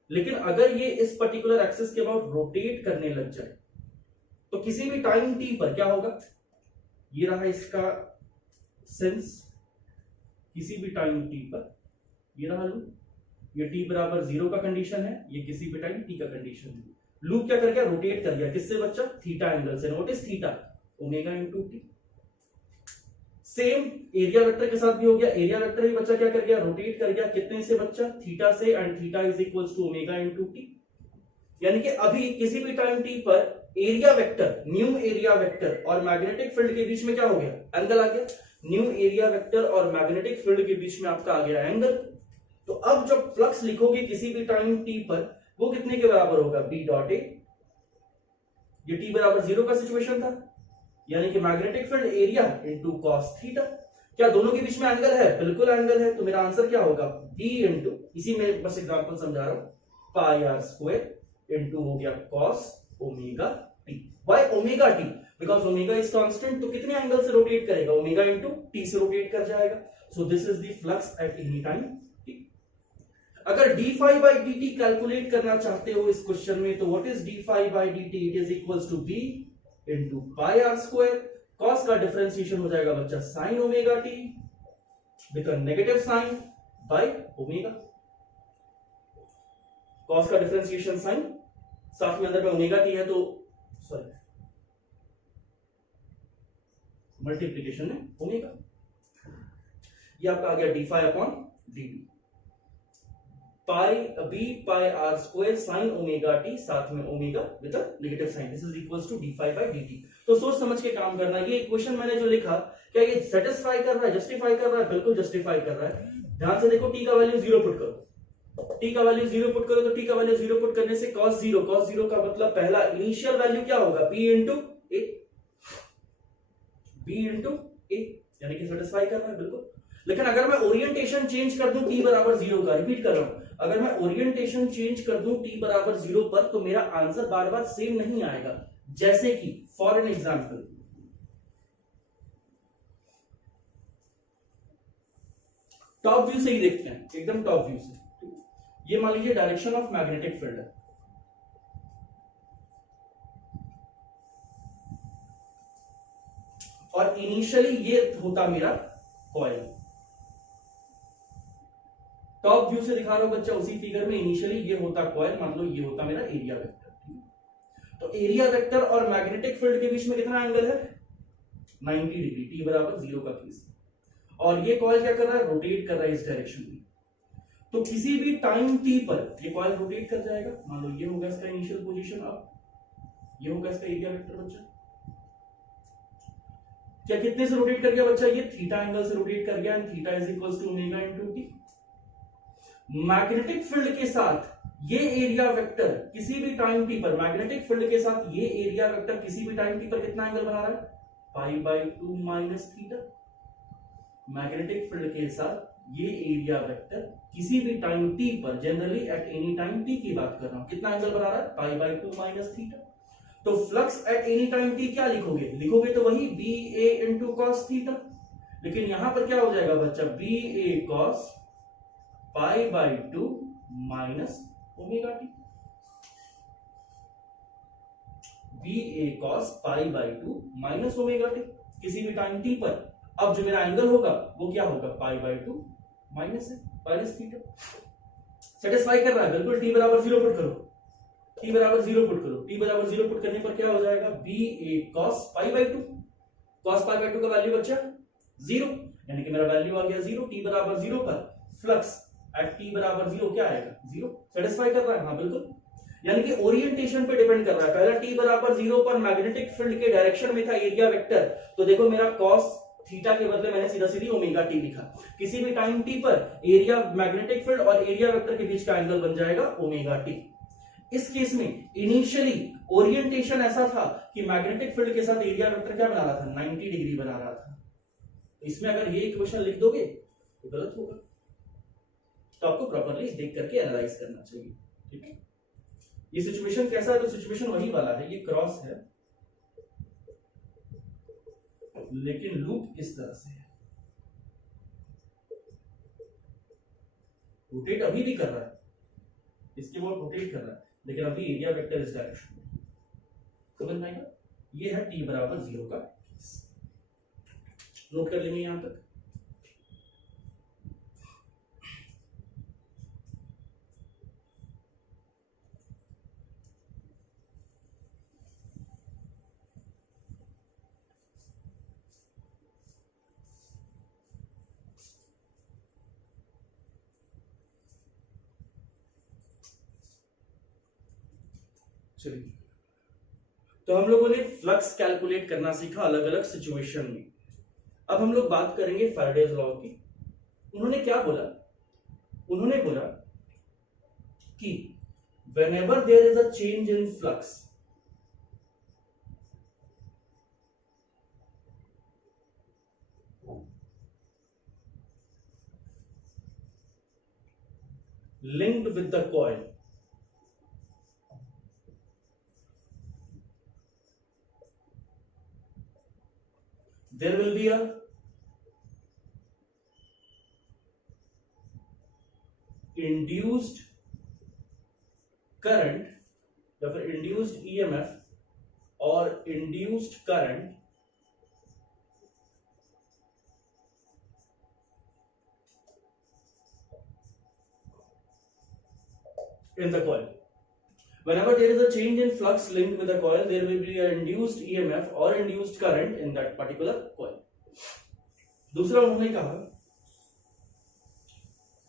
लेकिन अगर ये इस पर्टिकुलर एक्सिस के अबाउट रोटेट करने लग जाए तो किसी भी टाइम t पर क्या होगा, ये रहा इसका सेंस, किसी भी टाइम t पर ये रहा लूप, ये t बराबर 0 का कंडीशन है, ये किसी भी टाइम t का कंडीशन है। लूप क्या कर गया, रोटेट कर गया, किससे बच्चा, थीटा एंगल से। Note is theta, omega into T. Same area vector के साथ भी हो गया, एरिया वेक्टर भी बच्चा क्या कर गया, रोटेट कर गया, कितने से बच्चा, थीटा से, and theta is equals to omega into T. यानी कि अभी किसी भी टाइम टी पर area vector, new area vector और मैग्नेटिक फील्ड के बीच में क्या हो गया, एंगल आ गया। न्यू एरिया वेक्टर और मैग्नेटिक फील्ड के बीच में आपका आ गया एंगल। तो अब जब फ्लक्स लिखोगे किसी भी टाइम टी पर, वो कितने के बराबर होगा, B डॉट A। ये t बराबर 0 का सिचुएशन था, यानी कि magnetic field area into cos theta. क्या दोनों के बीच में एंगल है, बिल्कुल एंगल है। तो मेरा आंसर क्या होगा, B इंटू, इसी में बस एग्जांपल समझा रहा हूं, पाई r स्क्वायर इंटू हो गया cos omega T. Why omega T, because omega is constant, तो कितने एंगल से रोटेट करेगा, ओमेगा इंटू टी से रोटेट कर जाएगा। So this is the flux at any time t। अगर d phi by dt calculate करना चाहते हो इस क्वेश्चन में, तो what is d phi by dt, it is equals to b into pi R square. Cos का differentiation हो जाएगा बच्चा sign omega T, become negative sine by omega. Cos का डिफरेंशिएशन साइन, साथ में अंदर में ओमेगा टी है, तो सॉरी मल्टीप्लीकेशन में ओमेगा। ये आपका आ गया d phi upon dt, pi b pi r square sine omega t, साथ में omega with negative sine, this is equals to d phi by dt। तो सोच समझ के काम करना। ये इक्वेशन मैंने जो लिखा, क्या ये सेटिस्फाई कर रहा है, जस्टिफाई कर रहा है, बिल्कुल जस्टिफाई कर रहा है। ध्यान से देखो, t का वैल्यू 0 पुट करो, t का वैल्यू 0 पुट करो, तो t का वैल्यू 0 पुट करने से cos 0 का मतलब पहला इनिशियल वैल्यू क्या होगा, b into a, b into a, यानी कि सेटिस्फाई कर रहा है बिल्कुल। लेकिन अगर मैं ओरिएंटेशन चेंज कर दूं t बराबर 0 का, रिपीट कर रहा हूं, अगर मैं ओरिएंटेशन चेंज कर दूं t बराबर 0 पर, तो मेरा आंसर बार बार सेम नहीं आएगा। जैसे कि for an example, top view से ही देखते हैं, एकदम टॉप व्यू से। ये मान लीजिए डायरेक्शन ऑफ मैग्नेटिक फील्ड है, और इनिशियली ये होता मेरा कॉइल। टॉप व्यू से दिखा रहा हूं बच्चा, उसी फिगर में इनिशियली ये होता कॉइल, मान लो ये होता मेरा एरिया वेक्टर। तो एरिया वेक्टर और मैग्नेटिक फील्ड के बीच में कितना एंगल है, 90 डिग्री, t बराबर 0 का केस। और ये कॉइल क्या कर रहा है, रोटेट कर रहा है इस डायरेक्शन में। तो किसी भी टाइम t पर ये कॉइल रोटेट कर जाएगा। मान लो ये होगा इसका इनिशियल पोजीशन, अब ये होगा इसका एरिया वेक्टर बच्चा। क्या कितने से रोटेट कर गया बच्चा, ये थीटा एंगल से रोटेट कर गया, and theta is equals to omega into T. Magnetic field के साथ ये एरिया वेक्टर किसी भी टाइम टी पर, मैग्नेटिक फील्ड के साथ ये एरिया वेक्टर किसी भी टाइम टी पर कितना एंगल बना रहा है, pi by 2 minus theta. Magnetic field के साथ ये एरिया वेक्टर किसी भी टाइम टी पर, generally eight any time T की बात कर रहा हूं, कितना एंगल बना रहा है, पाई बाई 2 माइनस थीटा। तो flux at any time T क्या लिखोगे, लिखोगे तो वही B A into cos theta. लेकिन यहां पर क्या हो जाएगा बच्चा, B A cos pi by 2 minus omega T, B A cos pi by 2 minus omega T, किसी भी टाइम टी पर। अब जो मेरा एंगल होगा वो क्या होगा, पाई बाई 2 माइनस है, माइनस थीटा। सेटिस्फाई कर रहा है बिल्कुल। टी बराबर 0 पुट करो, टी बराबर 0 पुट करो, टी बराबर 0 पुट करने पर क्या हो जाएगा, B A cos pi by 2, cos pi by 2 का वैल्यू बच्चा 0, यानी कि मेरा वैल्यू आ गया 0। टी बराबर 0 पर फ्लक्स एट टी बराबर 0 क्या आएगा, 0। सेटिस्फाई कर रहा है, हाँ बिल्कुल। यानी कि ओरिएंटेशन पे डिपेंड कर रहा है। पहला टी बराबर 0 पर मैग्नेटिक फील्ड के डायरेक्शन में था एरिया वेक्टर, तो देखो मेरा कॉस थीटा के बदले मैंने सीधा सीधी ओमेगा टी लिखा। किसी भी टाइम टी पर एरिया मैग्नेटिक फील्ड और एरिया वेक्टर के बीच का एंगल बन जाएगा ओमेगा टी। इस केस में इनिशियली ओरिएंटेशन ऐसा था कि मैग्नेटिक फील्ड के साथ एरिया वेक्टर क्या बना रहा था, 90 डिग्री बना रहा था। इसमें अगर ये इक्वेशन लिख दोगे तो गलत होगा, तो आपको प्रॉपर्ली देख करके एनालाइज करना चाहिए, ठीक है। ये सिचुएशन कैसा है, तो सिचुएशन वही वाला है, ये क्रॉस है लेकिन लूप इस तरह से है, रोटेट अभी भी कर रहा है, इसके वो रोटेट कर रहा है, लेकिन अभी एरिया वेक्टर इस डायरेक्शन में, समझ में आएगा। ये है टी बराबर 0 का, नोट कर लेंगे यहां तक। चलिए, तो हम लोगों ने फ्लक्स कैलकुलेट करना सीखा अलग अलग सिचुएशन में। अब हम लोग बात करेंगे फैराडेज लॉ की। उन्होंने क्या बोला, उन्होंने बोला कि whenever there is a change in flux, linked with the coil, there will be a induced current या फिर induced EMF और induced current in the coil. Whenever there is a change in flux linked with the coil, there will be an induced EMF or induced current in that particular coil. दूसरा उन्होंने कहा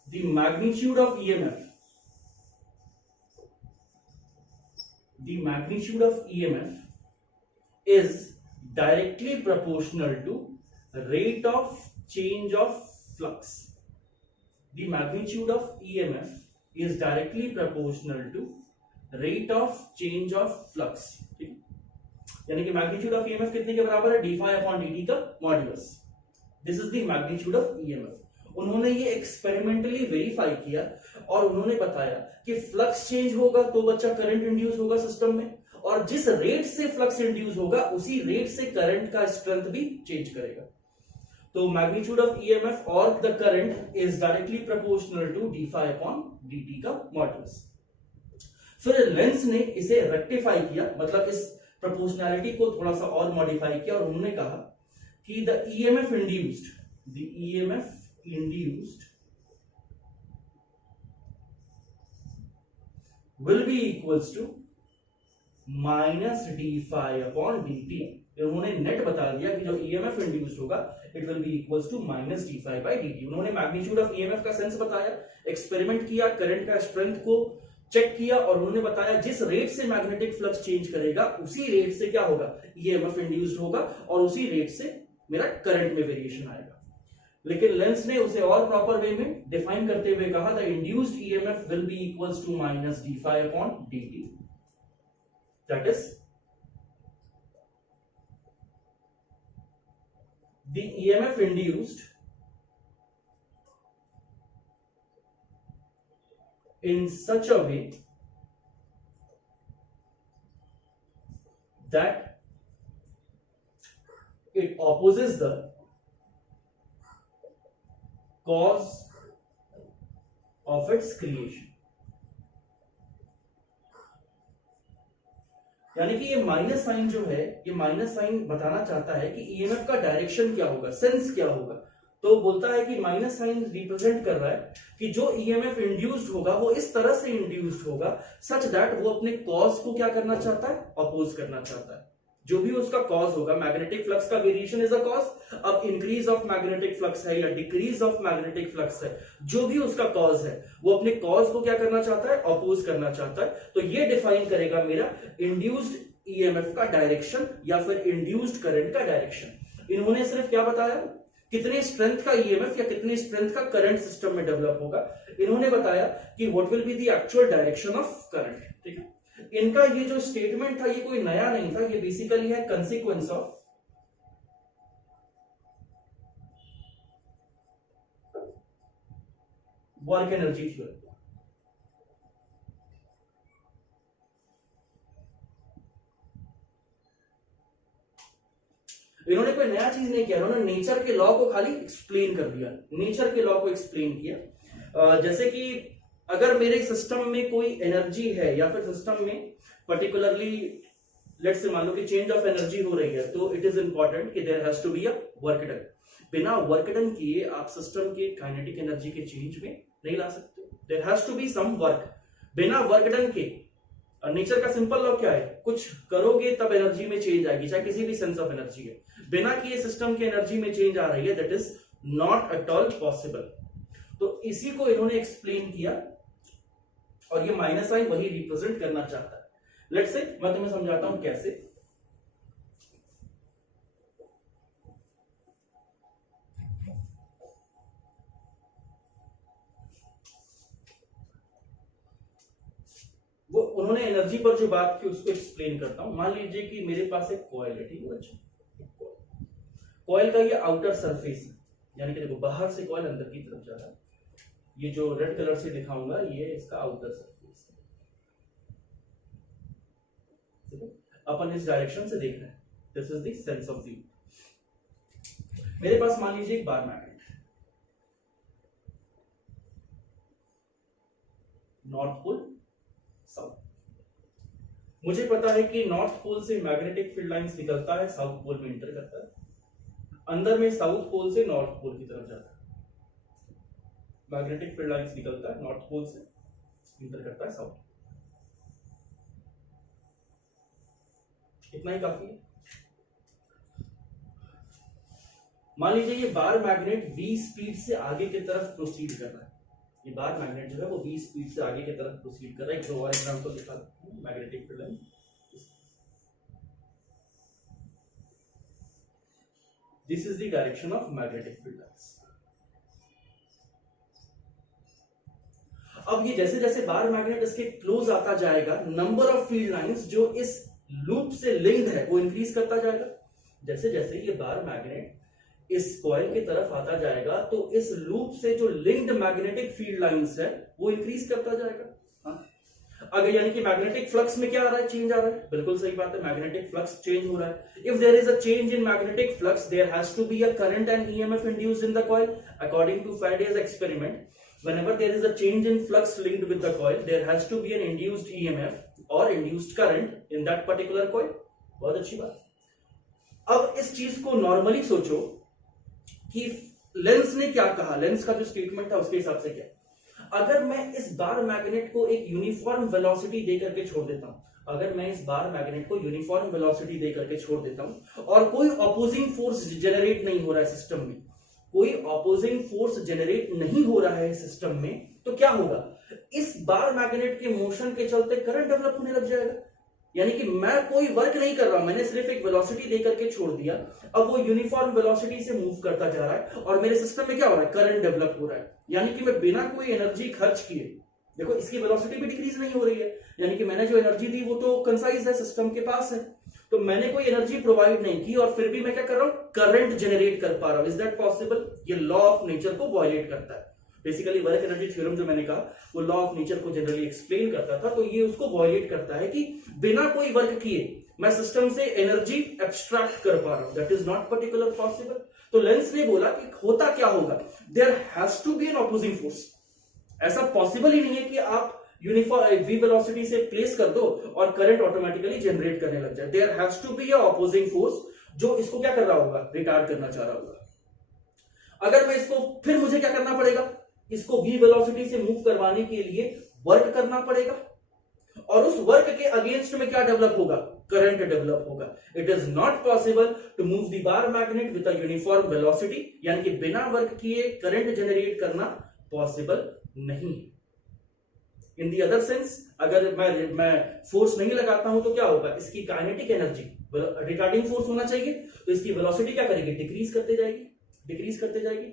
the magnitude of EMF, the magnitude of EMF is directly proportional to rate of change of flux. The magnitude of EMF is directly proportional to rate of change of flux. ठीक, यानी कि magnitude of EMF कितने के बराबर है, d phi upon dt का modulus. This is the magnitude of EMF. उन्होंने ये एक्सपेरिमेंटली वेरीफाई किया और उन्होंने बताया कि फ्लक्स चेंज होगा तो बच्चा करंट इंड्यूस होगा सिस्टम में, और जिस रेट से फ्लक्स इंड्यूस होगा उसी रेट से करंट का स्ट्रेंथ भी चेंज करेगा। तो मैग्नीट्यूड ऑफ ईएमएफ और the current is directly proportional to D phi upon dt का मॉड्यूलस। फिर लेंस ने इसे रेक्टिफाई किया, मतलब इस प्रोपोर्शनैलिटी को थोड़ा सा और मॉडिफाई किया, और उन्होंने कहा कि the EMF induced will be equals to minus d phi upon dt। उन्होंने नेट बता दिया कि जो ईएमएफ इंड्यूस्ड होगा it will be equals to minus D phi by dt। उन्होंने मैग्नीट्यूड ऑफ ईएमएफ का सेंस बताया, एक्सपेरिमेंट किया, करंट का स्ट्रेंथ को चेक किया, और उन्होंने बताया जिस रेट से मैग्नेटिक फ्लक्स चेंज करेगा उसी रेट से क्या होगा, ईएमएफ इंड्यूस्ड होगा, और उसी रेट से मेरा करंट में वेरिएशन आएगा। लेकिन लेंस ने उसे और प्रॉपर वे में डिफाइन करते हुए कहा the induced EMF will be equals to minus D phi upon dt, that is the EMF induced in such a way that it opposes the cause of its creation. यानी कि ये minus sign जो है, ये minus sign बताना चाहता है कि ईएमएफ का डायरेक्शन क्या होगा, सेंस क्या होगा। तो बोलता है कि माइनस साइन रिप्रेजेंट कर रहा है कि जो ईएमएफ इंड्यूस्ड होगा वो इस तरह से इंड्यूस्ड होगा सच दैट वो अपने कॉज को क्या करना चाहता है, अपोज करना चाहता है। जो भी उसका कॉज होगा, मैग्नेटिक फ्लक्स का वेरिएशन इज अ कॉज। अब इंक्रीज ऑफ मैग्नेटिक फ्लक्स है या डिक्रीज ऑफ मैग्नेटिक फ्लक्स है, जो भी उसका कॉज है वो अपने कॉज को क्या करना चाहता है, अपोज करना चाहता है। तो ये डिफाइन करेगा मेरा इंड्यूस्ड ईएमएफ का डायरेक्शन या फिर इंड्यूस्ड करंट का डायरेक्शन। इन्होंने सिर्फ क्या बताया, कितने स्ट्रेंथ का ईएमएफ या कितने स्ट्रेंथ का करंट सिस्टम में डेवलप होगा। इन्होंने बताया कि what will be the actual direction of current. ठीक है, इनका ये जो स्टेटमेंट था ये कोई नया नहीं था, ये बेसिकली है consequence of work energy theorem. इन्होंने कोई नया चीज नहीं किया, इन्होंने नेचर के लॉ को खाली एक्सप्लेन कर दिया, नेचर के लॉ को एक्सप्लेन किया। जैसे कि अगर मेरे सिस्टम में कोई एनर्जी है या फिर सिस्टम में पर्टिकुलरली लेट्स से मान लो कि चेंज ऑफ एनर्जी हो रही है, तो इट इज इंपॉर्टेंट कि there has to be a work done. बिना वर्क डन किए आप सिस्टम के काइनेटिक एनर्जी के चेंज में नहीं ला सकते। There has to be some work. बिना वर्क डन के, नेचर का सिंपल लॉ क्या है, कुछ करोगे तब एनर्जी में चेंज आएगी, चाहे किसी भी सेंस ऑफ एनर्जी है। बिना किए सिस्टम की एनर्जी में चेंज आ रही है, that is not at all possible. तो इसी को इन्होंने एक्सप्लेन किया और ये माइनस साइन वही रिप्रेजेंट करना चाहता है। लेट्स से मैं तुम्हें समझाता हूं कैसे। वो उन्होंने एनर्जी पर जो बात की उसको एक्सप्लेन करता हूं। मान लीजिए कि मेरे पास एक कॉइल है, ठीक है बच्चे, कॉइल का ये आउटर सरफेस है, यानी कि देखो बाहर से कॉइल अंदर की तरफ जा रहा है। ये जो रेड कलर से दिखाऊंगा ये इसका आउटर सरफेस है, ठीक है। अपन इस डायरेक्शन से देख रहे हैं, this is the sense of view. मेरे पास मान लीजिए एक बार मैग्नेट है, नॉर्थ पोल साउथ। मुझे पता है कि नॉर्थ पोल से मैग्नेटिक फील्ड लाइंस निकलता है, साउथ पोल में इंटर करता है, अंदर में साउथ पोल से नॉर्थ पोल की तरफ जाता है। मैग्नेटिक फील्ड लाइंस निकलता है नॉर्थ पोल से, इंटर करता है साउथ। इतना ही काफी है। मान लीजिए ये बार मैग्नेट v स्पीड से आगे की तरफ प्रोसीड कर रहा है। ये बार मैग्नेट जो है वो v स्पीड से आगे की तरफ प्रोसीड कर रहा है। एक और एग्जांपल दिखा दूं, magnetic field line this is the direction of magnetic field lines. अब ये जैसे जैसे बार मैग्नेट इसके क्लोज आता जाएगा, नंबर ऑफ फील्ड लाइंस जो इस लूप से लिंक्ड है वो इंक्रीज करता जाएगा। जैसे जैसे ये बार मैग्नेट इस कॉइल की तरफ आता जाएगा तो इस लूप से जो लिंक्ड मैग्नेटिक फील्ड लाइंस है वो इंक्रीज करता जाएगा। अगर यानी कि मैग्नेटिक फ्लक्स में क्या आ रहा है, चेंज आ रहा है। बिल्कुल सही बात है, मैग्नेटिक फ्लक्स चेंज हो रहा है। If there is a change in magnetic flux there has to be a current and EMF induced in the coil. According to Faraday's experiment, whenever there is a change in flux linked with the coil, there has to be an induced EMF or induced current in that particular coil। बहुत अच्छी बात। अब इस चीज को normally सोचो कि lens ने क्या कहा, लेंस का जो स्टेटमेंट था उसके हिसाब से क्या, अगर मैं इस बार मैग्नेट को एक यूनिफॉर्म वेलोसिटी दे करके छोड़ देता हूं, अगर मैं इस बार मैग्नेट को यूनिफॉर्म वेलोसिटी दे करके छोड़ देता हूं और कोई ऑपोजिंग फोर्स जनरेट नहीं हो रहा है सिस्टम में, कोई ऑपोजिंग फोर्स जनरेट नहीं हो रहा है सिस्टम में, तो क्या होगा, इस बार मैग्नेट के मोशन के चलते करंट डेवलप होने लग जाएगा। यानी कि मैं कोई वर्क नहीं कर रहा, मैंने सिर्फ एक वेलोसिटी देकर के छोड़ दिया, अब वो यूनिफॉर्म वेलोसिटी से मूव करता जा रहा है और मेरे सिस्टम में क्या हो रहा है, करंट डेवलप हो रहा है। यानी कि मैं बिना कोई एनर्जी खर्च किए, देखो इसकी वेलोसिटी भी डिक्रीज नहीं हो रही है, यानी कि मैंने जो एनर्जी दी वो तो कंसाइज है, सिस्टम के पास है, तो मैंने कोई एनर्जी प्रोवाइड नहीं की और फिर भी मैं क्या कर रहा हूं, करंट जनरेट कर पा रहा हूं। Is that possible? ये लॉ ऑफ नेचर को वायलेट करता है। बेसिकली वर्क एनर्जी थ्योरम जो मैंने कहा वो लॉ ऑफ नेचर को जनरली एक्सप्लेन करता था, तो ये उसको वायलेट करता है कि बिना कोई वर्क किए मैं सिस्टम से एनर्जी एब्स्ट्रैक्ट कर पा रहा हूं। That is not particular possible. तो लेंस ने बोला कि होता क्या होगा, there has to be an opposing force. ऐसा पॉसिबल ही नहीं है कि आप यूनिफॉर्म वी वेलोसिटी से प्लेस कर दो और करंट ऑटोमेटिकली जनरेट करने लग जाए। There has to be a opposing force जो इसको क्या कर रहा होगा, रिटार्ड करना चाह रहा होगा। अगर मैं इसको, फिर मुझे क्या करना पड़ेगा, इसको वी वेलोसिटी से मूव करवाने के लिए वर्क करना पड़ेगा, और उस वर्क के अगेंस्ट में क्या डेवलप होगा, करंट डेवलप होगा। It is not possible to move the bar magnet with a uniform velocity, यानी कि बिना वर्क किए करंट जनरेट करना पॉसिबल नहीं है। इन दी अदर सेंस, अगर मैं फोर्स नहीं लगाता हूं तो क्या होगा, इसकी काइनेटिक एनर्जी, रिटार्डिंग फोर्स होना चाहिए, तो इसकी वेलोसिटी क्या करेगी, डिक्रीज करते जाएगी।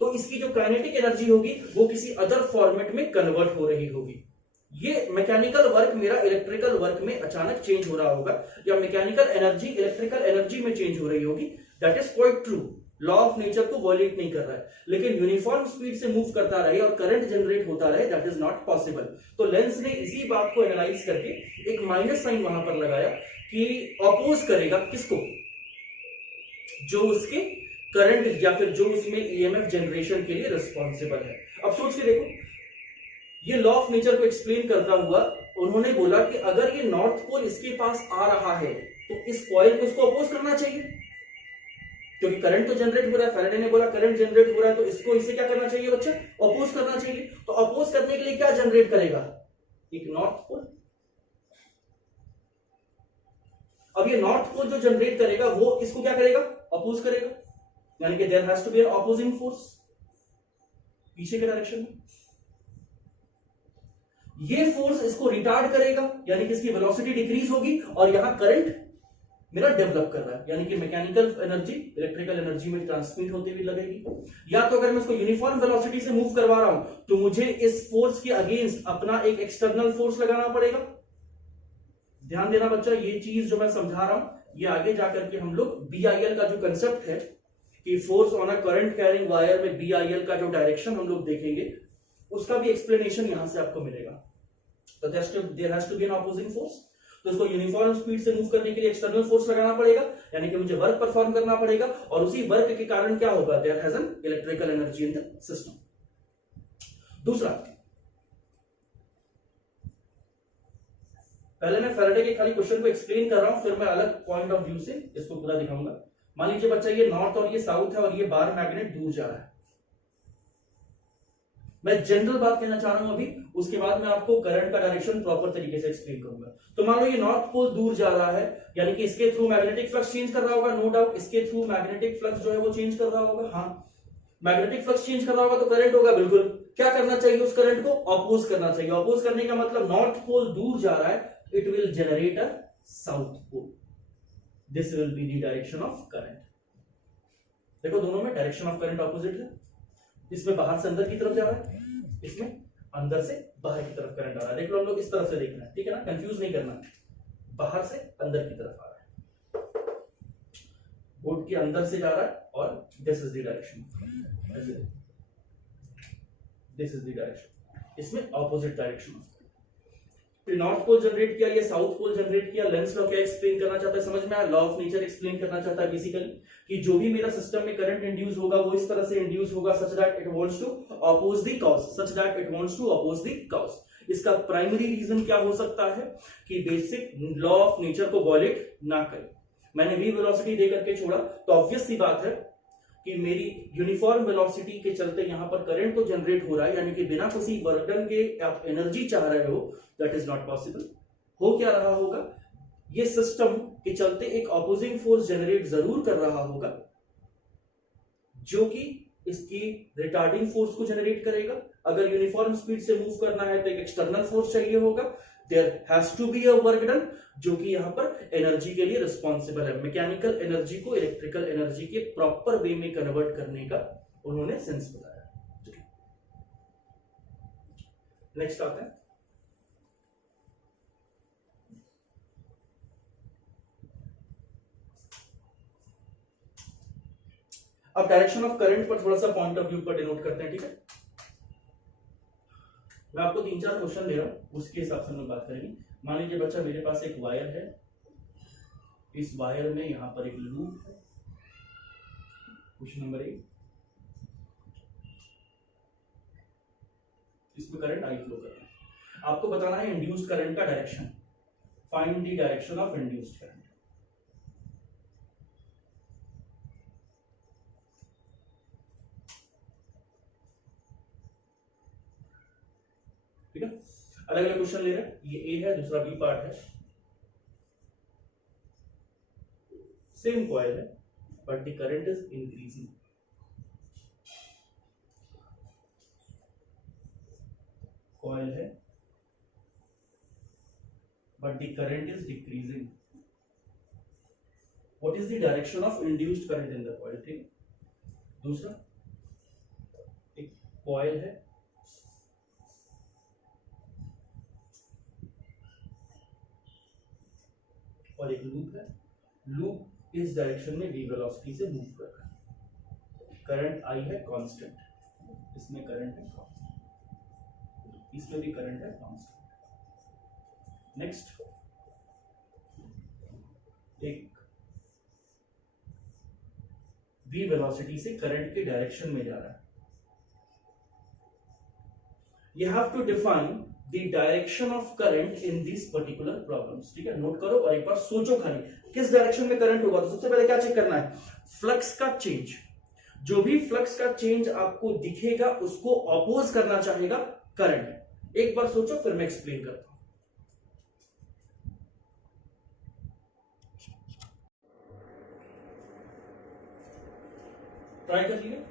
तो इसकी जो काइनेटिक एनर्जी होगी वो किसी अदर फॉर्मेट में कन्वर्ट हो रही होगी। ये मैकेनिकल वर्क मेरा इलेक्ट्रिकल वर्क में अचानक चेंज हो रहा होगा, या मैकेनिकल एनर्जी इलेक्ट्रिकल एनर्जी में चेंज हो रही होगी। That is quite true, law of nature को वॉयलेट नहीं कर रहा है, लेकिन यूनिफॉर्म स्पीड से मूव करता रहे और करंट जनरेट होता रहे, दैट इज नॉट पॉसिबल। तो लेंस ने इसी बात को एनालाइज करके एक माइनस साइन वहां पर लगाया कि अपोज करेगा किसको, जो उसके करंट या फिर जो उसमें ईएमएफ जनरेशन के लिए रिस्पॉन्सिबल है। अब सोच के देखो, ये लॉ ऑफ नेचर को एक्सप्लेन करता हुआ उन्होंने बोला कि अगर ये नॉर्थ पोल इसके पास आ रहा है तो इस कॉइल को इसको अपोज करना चाहिए, क्योंकि करंट तो जनरेट हो रहा है। फैराडे ने बोला करंट जनरेट हो रहा है, तो इसको इसे क्या करना चाहिए बच्चा, अपोज करना चाहिए। तो अपोज करने के लिए क्या जनरेट करेगा, एक नॉर्थ पोल। अब ये नॉर्थ पोल जो जनरेट करेगा वो इसको क्या करेगा, अपोज करेगा, यानी कि there has to be an opposing force पीछे के डायरेक्शन में। ये फोर्स इसको रिटार्ड करेगा, यानी कि इसकी वेलोसिटी डिक्रीज होगी, और यहां करंट मेरा डेवलप कर रहा है, यानी कि मैकेनिकल एनर्जी इलेक्ट्रिकल एनर्जी में ट्रांसमिट होती हुई लगेगी। या तो अगर मैं इसको यूनिफॉर्म वेलोसिटी से मूव करवा रहा हूं तो मुझे इस फोर्स के अगेंस्ट अपना एक एक्सटर्नल फोर्स लगाना पड़ेगा। ध्यान देना बच्चा, ये चीज जो मैं समझा रहा हूं ये आगे जाकर के हम लोग बीआईएल का जो कंसेप्ट है कि force on a current carrying wire में बीआईएल का जो डायरेक्शन हम लोग देखेंगे उसका भी एक्सप्लेनेशन यहां से आपको मिलेगा। तो there has to be an opposing force. तो इसको यूनिफॉर्म स्पीड से मूव करने के लिए एक्सटर्नल फोर्स लगाना पड़ेगा, यानी कि मुझे वर्क परफॉर्म करना पड़ेगा, और उसी वर्क के कारण क्या होगा, there has an electrical energy in the system. दूसरा, पहले मैं फैराडे के खाली क्वेश्चन को एक्सप्लेन कर रहा हूं, फिर मैं अलग पॉइंट ऑफ व्यू से इसको पूरा दिखाऊंगा। मान लीजिए बच्चा ये नॉर्थ और ये साउथ है और ये बार मैग्नेट दूर जा रहा है। मैं जनरल बात कहना चाह रहा हूं अभी, उसके बाद मैं आपको करंट का डायरेक्शन प्रॉपर तरीके से एक्सप्लेन करूंगा। तो मान लो ये नॉर्थ पोल दूर जा रहा है, यानी कि इसके थ्रू मैग्नेटिक फ्लक्स चेंज कर रहा होगा, नो डाउट इसके थ्रू मैग्नेटिक फ्लक्स जो है वो चेंज कर रहा होगा। हाँ, मैग्नेटिक फ्लक्स चेंज कर रहा होगा तो करंट होगा, बिल्कुल। क्या करना चाहिए, उस करंट को अपोज करना चाहिए। अपोज करने का मतलब नॉर्थ पोल दूर जा रहा है, it will generate a south pole, this will be the direction of current. देखो दोनों में डायरेक्शन ऑफ करंट ऑपोजिट है, इसमें बाहर से अंदर की तरफ जा रहा है, इसमें अंदर से बाहर की तरफ करंट आ रहा है। देख लो हम लोग इस तरफ से देखना है, ठीक है ना, कंफ्यूज नहीं करना, बाहर से अंदर की तरफ आ रहा है, बोर्ड के अंदर से जा रहा है, और this is the direction, this is the direction, इसमें opposite direction. North pole generate किया, ये साउथ पोल जनरेट किया। लेंस लॉ क्या एक्सप्लेन करना चाहता है, समझ में आया, लॉ ऑफ नेचर एक्सप्लेन करना चाहता है बेसिकली कि जो भी मेरा सिस्टम में करंट इंड्यूस होगा वो इस तरह से इंड्यूस होगा such that it wants to oppose the cause, such that it wants to oppose the cause. इसका प्राइमरी रीजन क्या हो सकता है कि बेसिक लॉ ऑफ नेचर को वॉयलेट ना करे। मैंने वी वेलोसिटी दे करके छोड़ा तो ऑब्वियस सी बात है कि मेरी यूनिफॉर्म वेलोसिटी के चलते यहां पर करंट तो जनरेट हो रहा है, यानी कि बिना किसी वर्कडन के आप एनर्जी चाह रहे हो, दैट इज नॉट पॉसिबल। हो क्या रहा होगा, ये सिस्टम के चलते एक ऑपोजिंग फोर्स जनरेट जरूर कर रहा होगा, जो कि इसकी रिटार्डिंग फोर्स को जनरेट करेगा। अगर यूनिफॉर्म स्पीड से मूव करना है तो एक एक्सटर्नल फोर्स चाहिए होगा, there has to be a work done, जो कि यहां पर एनर्जी के लिए रिस्पॉन्सिबल है। मैकेनिकल एनर्जी को इलेक्ट्रिकल एनर्जी के प्रॉपर वे में कन्वर्ट करने का उन्होंने सेंस बताया। नेक्स्ट आता है अब डायरेक्शन ऑफ करंट पर थोड़ा सा पॉइंट ऑफ व्यू पर डिनोट करते हैं, ठीक है। मैं आपको 3-4 क्वेश्चन दे रहा हूं, उसके हिसाब से हम लोग बात करेंगे। मान लीजिए बच्चा मेरे पास एक वायर है, इस वायर में यहां पर एक लूप है, क्वेश्चन नंबर 8, इसमें करंट आई फ्लो कर रहा है, आपको बताना है इंड्यूस्ड करंट का direction, find the direction of induced current. ठीक है, अलग अलग क्वेश्चन ले रहे हैं, ये ए है, दूसरा बी पार्ट है, सेम कॉइल है but the current is increasing, coil है but the current is decreasing. What is the direction of induced current in the coil? ठीक, दूसरा एक कॉइल है, और एक लूप है, लूप इस डायरेक्शन में v वेलोसिटी से मूव कर रहा है, करंट I है कांस्टेंट, इसमें करंट है कांस्टेंट, इसमें भी करंट है कांस्टेंट। नेक्स्ट, एक v वेलोसिटी से करंट के डायरेक्शन में जा रहा है, you have to define the direction of current in these particular problems। ठीक है, नोट करो और एक बार सोचो खाली किस डायरेक्शन में करंट होगा। तो सबसे पहले क्या चेक करना है, फ्लक्स का चेंज, जो भी फ्लक्स का चेंज आपको दिखेगा उसको अपोज करना चाहेगा करंट। एक बार सोचो फिर मैं एक्सप्लेन करता हूं। ट्राई कर लिए,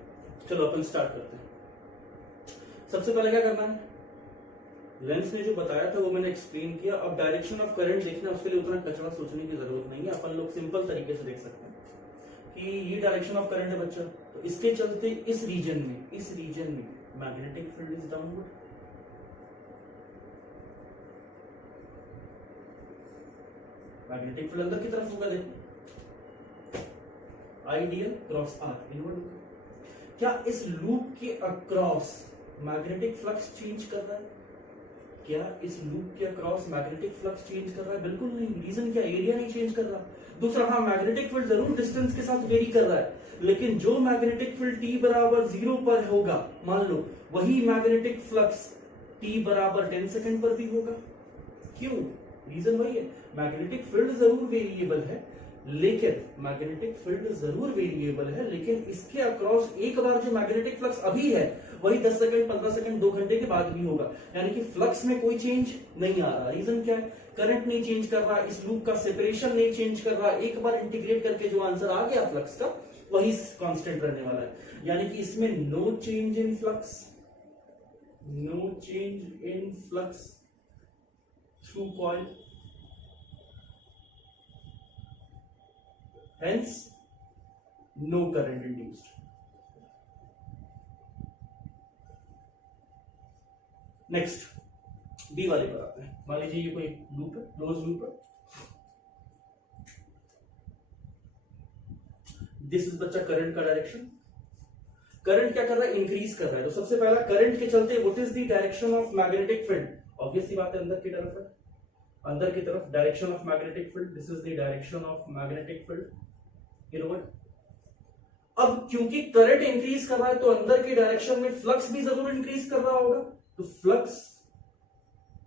चलो अपन स्टार्ट करते हैं। सबसे पहले क्या करना है, लेंस ने जो बताया था वो मैंने एक्सप्लेन किया। अब डायरेक्शन ऑफ करंट देखना है, उसके लिए उतना कचरा सोचने की जरूरत नहीं है, अपन लोग सिंपल तरीके से देख सकते हैं कि ये डायरेक्शन ऑफ करंट है बच्चा, तो इसके चलते इस रीजन में magnetic field is downward, magnetic field अंदर की तरफ होगा, देखो आइडियल क्रॉस आर इनवर्ड। क्या इस लूप के अक्रॉस मैग्नेटिक फ्लक्स चेंज कर रहा है? क्या इस लूप के अक्रॉस मैग्नेटिक फ्लक्स चेंज कर रहा है? बिल्कुल नहीं। रीजन क्या, एरिया नहीं चेंज कर रहा। दूसरा, हाँ मैग्नेटिक फील्ड जरूर डिस्टेंस के साथ वेरी कर रहा है, लेकिन जो मैग्नेटिक फील्ड t बराबर 0 पर होगा मान लो, वही मैग्नेटिक फ्लक्स t बराबर 10 सेकंड पर भी होगा। क्यों? रीजन वही है, मैग्नेटिक फील्ड जरूर वेरिएबल है, लेकिन इसके अक्रॉस एक बार जो मैग्नेटिक फ्लक्स अभी है वही 10 सेकंड 15 सेकंड 2 घंटे के बाद भी होगा, यानी कि फ्लक्स में कोई चेंज नहीं आ रहा। रीजन क्या है, करंट नहीं चेंज कर रहा, इस लूप का सेपरेशन नहीं चेंज कर रहा। एक बार इंटीग्रेट करके जो आंसर आ गया फ्लक्स का वही कांस्टेंट रहने वाला है, यानी कि इसमें no change in flux through coil, hence no current induced। Next B वाले पर आते हैं। मान लीजिए ये कोई लूप है, क्लोज लूप है, दिस इज बच्चा करंट का डायरेक्शन। करंट क्या कर रहा है, इंक्रीज कर रहा है। तो सबसे पहला करंट के चलते what is the direction of magnetic field? Obviously बात है, अंदर की तरफ है, अंदर की तरफ direction of magnetic field, this is the direction of magnetic field inward. अब क्योंकि करंट इंक्रीज कर रहा है तो अंदर की डायरेक्शन में फ्लक्स भी जरूर इंक्रीज कर रहा होगा, तो flux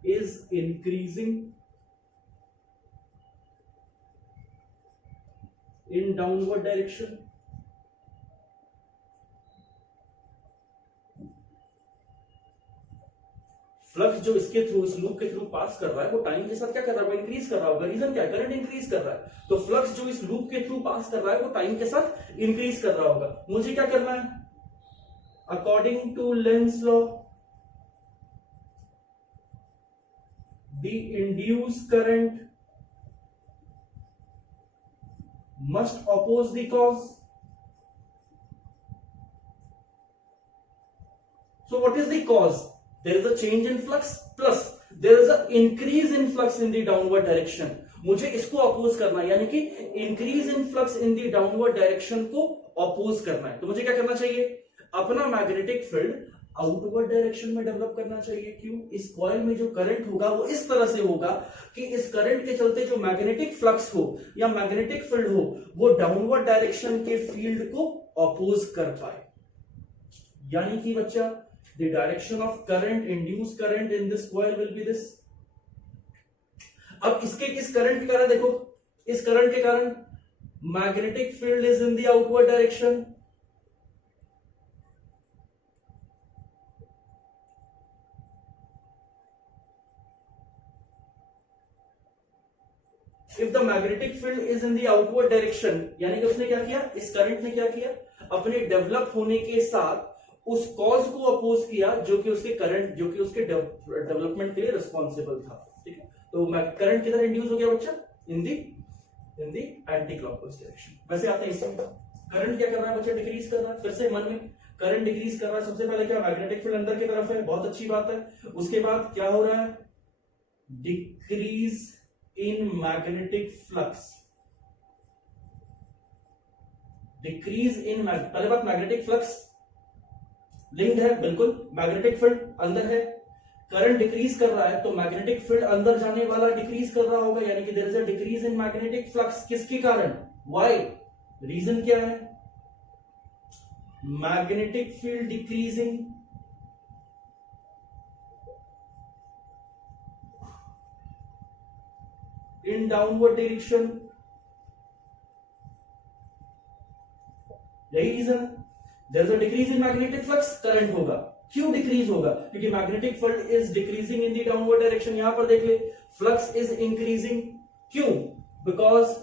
is increasing in downward direction. Flux जो इसके थ्रू, इस लूप के थ्रू पास कर रहा है, वो टाइम के साथ क्या कर रहा है, वो इंक्रीज कर रहा होगा। रीजन क्या है, करंट इंक्रीज कर रहा है, तो फ्लक्स जो इस लूप के थ्रू पास कर रहा है वो टाइम के साथ इंक्रीज कर रहा होगा। मुझे क्या करना है, according to Lenz law the induced current must oppose the cause. So what is the cause? There is a change in flux plus there is a increase in flux in the downward direction। मुझे इसको oppose करना है, यानी कि increase in flux in the downward direction को oppose करना है। तो मुझे क्या करना चाहिए, अपना मैग्नेटिक फील्ड आउटवर्ड डायरेक्शन में डेवलप करना चाहिए। क्यों? इस कॉइल में जो करंट होगा वो इस तरह से होगा कि इस करंट के चलते जो मैग्नेटिक फ्लक्स हो या मैग्नेटिक फील्ड हो वो डाउनवर्ड डायरेक्शन के फील्ड को अपोज कर पाए। यानी कि बच्चा the direction of current, induce current in this coil will be this. अब इसके इस करंट के कारण देखो, इस करंट के कारण magnetic field is in the outward direction. If the magnetic field is in the outward direction, यानी कि उसने क्या किया, इस करंट ने क्या किया, अपने डेवलप होने के साथ उस कॉज को अपोज किया जो कि उसके करंट, जो कि उसके डेवलपमेंट के लिए रिस्पॉन्सिबल था। ठीक है, तो करंट किधर इंड्यूस हो गया बच्चा, इन दी एंटी क्लॉकवाइज डायरेक्शन। वैसे आते हैं इसमें, करंट क्या कर रहा है बच्चा, डिक्रीज कर रहा है। फिर से मन में, करंट डिक्रीज कर रहा है, सबसे पहले क्या, मैग्नेटिक फील्ड अंदर की तरफ है, बहुत अच्छी बात है। उसके बाद क्या हो रहा है, decrease in magnetic flux, decrease in, पहले बात मैग्नेटिक फ्लक्स लिंक्ड है, बिल्कुल मैग्नेटिक फील्ड अंदर है, करंट डिक्रीज कर रहा है तो मैग्नेटिक फील्ड अंदर जाने वाला डिक्रीज कर रहा होगा, यानी कि there is a decrease in magnetic flux. किसके कारण, व्हाई, रीजन क्या है, magnetic field decreasing in downward direction, यही रीजन है। There is a decrease in magnetic flux, current होगा। क्यों डिक्रीज होगा, क्योंकि magnetic field is decreasing in the downward direction. यहां पर देख ले, फ्लक्स इज इंक्रीजिंग, क्यों, because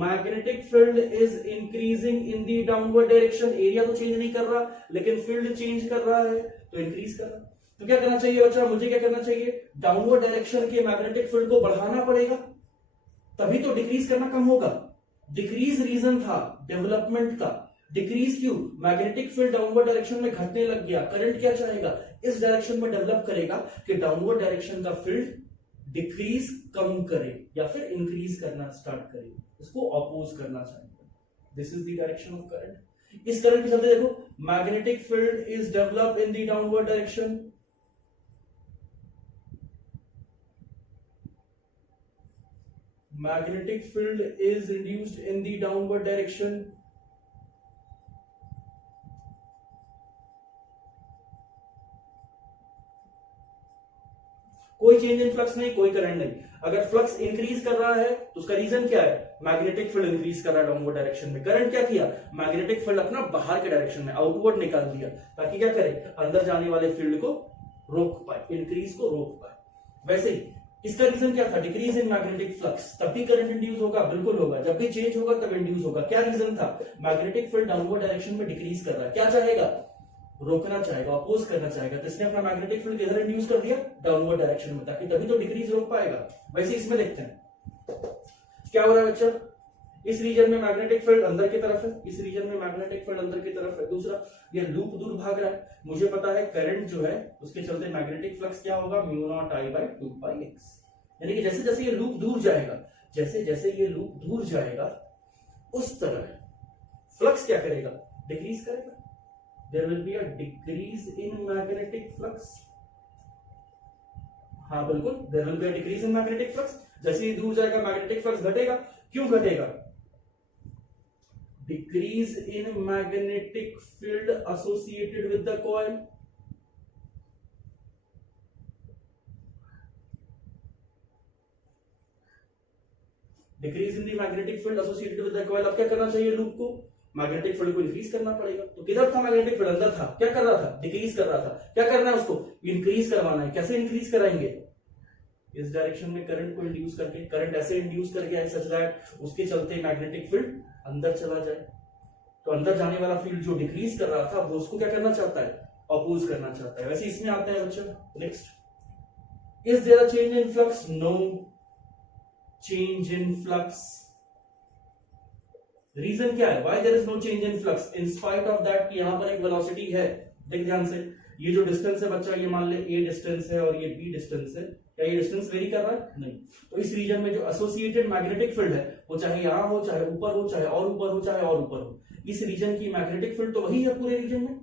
magnetic field is increasing in the downward direction. Area तो चेंज नहीं कर रहा, लेकिन फील्ड चेंज कर रहा है, तो इंक्रीज कर रहा है। तो क्या करना चाहिए बच्चा, मुझे क्या करना चाहिए, डाउनवर्ड डायरेक्शन के मैग्नेटिक फील्ड को बढ़ाना पड़ेगा, तभी तो डिक्रीज करना कम होगा। डिक्रीज रीजन था डेवलपमेंट का, डिक्रीज क्यों, मैग्नेटिक फील्ड डाउनवर्ड डायरेक्शन में घटने लग गया। करंट क्या चाहेगा, इस डायरेक्शन में डेवलप करेगा कि डाउनवर्ड डायरेक्शन का फील्ड डिक्रीज कम करे या फिर इंक्रीज करना स्टार्ट करे, इसको अपोज करना चाहेगा। This is the direction of current. इस करंट के चलते देखो, magnetic field is develop in the downward direction, magnetic field is reduced in the downward direction, कोई चेंज इन फ्लक्स नहीं, कोई करंट नहीं। अगर फ्लक्स इंक्रीज कर रहा है तो उसका रीजन क्या है, मैग्नेटिक फील्ड इंक्रीज कर रहा है डाउनवर्ड डायरेक्शन में। करंट क्या किया, मैग्नेटिक फील्ड अपना बाहर के डायरेक्शन में आउटवर्ड निकाल दिया, ताकि क्या करे, अंदर जाने वाले फील्ड को रोक पाए, इंक्रीज को रोक पाए। वैसे ही इसका रीजन क्या था, डिक्रीज इन मैग्नेटिक फ्लक्स, तब भी करंट इंड्यूस होगा, बिल्कुल होगा। जब भी चेंज होगा तब इंड्यूस होगा। क्या रीजन था, मैग्नेटिक फील्ड डाउनवर्ड डायरेक्शन में डिक्रीज कर रहा है, क्या चाहेगा, रोकना चाहेगा, अपोज करना चाहेगा, तो इसने अपना मैग्नेटिक फील्ड किधर इंड्यूस कर दिया, डाउनवर्ड डायरेक्शन में, ताकि तभी तो डिक्रीज रोक पाएगा। वैसे इसमें देखते हैं क्या हो रहा है बच्चा, इस रीजन में मैग्नेटिक फील्ड अंदर की तरफ है, इस रीजन में मैग्नेटिक फील्ड अंदर की तरफ है। दूसरा, ये लूप दूर भाग रहा है, मुझे पता है करंट जो है उसके चलते मैग्नेटिक फ्लक्स क्या होगा, μ0I/2πx। यानी कि जैसे जैसे ये लूप दूर जाएगा, जैसे जैसे ये लूप दूर जाएगा, उस तरह फ्लक्स क्या करेगा, डिक्रीज करेगा। There will be a decrease in magnetic flux, हाँ बिल्कुल, there will be a decrease in magnetic flux. जैसे ही दूर जाएगा मैग्नेटिक फ्लक्स घटेगा, क्यों घटेगा, decrease in magnetic field associated with the coil. Decrease in the magnetic field associated with the coil. अब क्या करना चाहिए, लूप को, मैग्नेटिक फील्ड को इंक्रीज करना पड़ेगा। तो किधर था मैग्नेटिक फील्ड, अंदर था, क्या कर रहा था, डिक्रीज कर रहा था। क्या करना है, उसको इंक्रीज करवाना है। कैसे इंक्रीज कराएंगे, इस डायरेक्शन में करंट को इंड्यूस करके, करंट ऐसे इंड्यूस कर गया है सच दैट उसके चलते मैग्नेटिक फील्ड अंदर चला जाए। तो अंदर जाने वाला फील्ड जो डिक्रीज कर रहा था वो उसको क्या करना चाहता है, अपोज करना चाहता है। वैसे इसमें आते हैं बच्चों, next, is there a change in flux, no change in flux. Reason क्या है, why there is no change in flux in spite of that कि यहां पर एक वेलोसिटी है। देख ध्यान से, ये जो डिस्टेंस है बच्चा, ये मान ले ए डिस्टेंस है और ये बी डिस्टेंस है, क्या ये डिस्टेंस वेरी कर रहा है, नहीं। तो इस रीजन में जो एसोसिएटेड मैग्नेटिक फील्ड है वो चाहे यहां हो, चाहे ऊपर हो, चाहे और ऊपर हो, चाहे और ऊपर हो, इस रीजन की मैग्नेटिक फील्ड तो वही है पूरे रीजन में।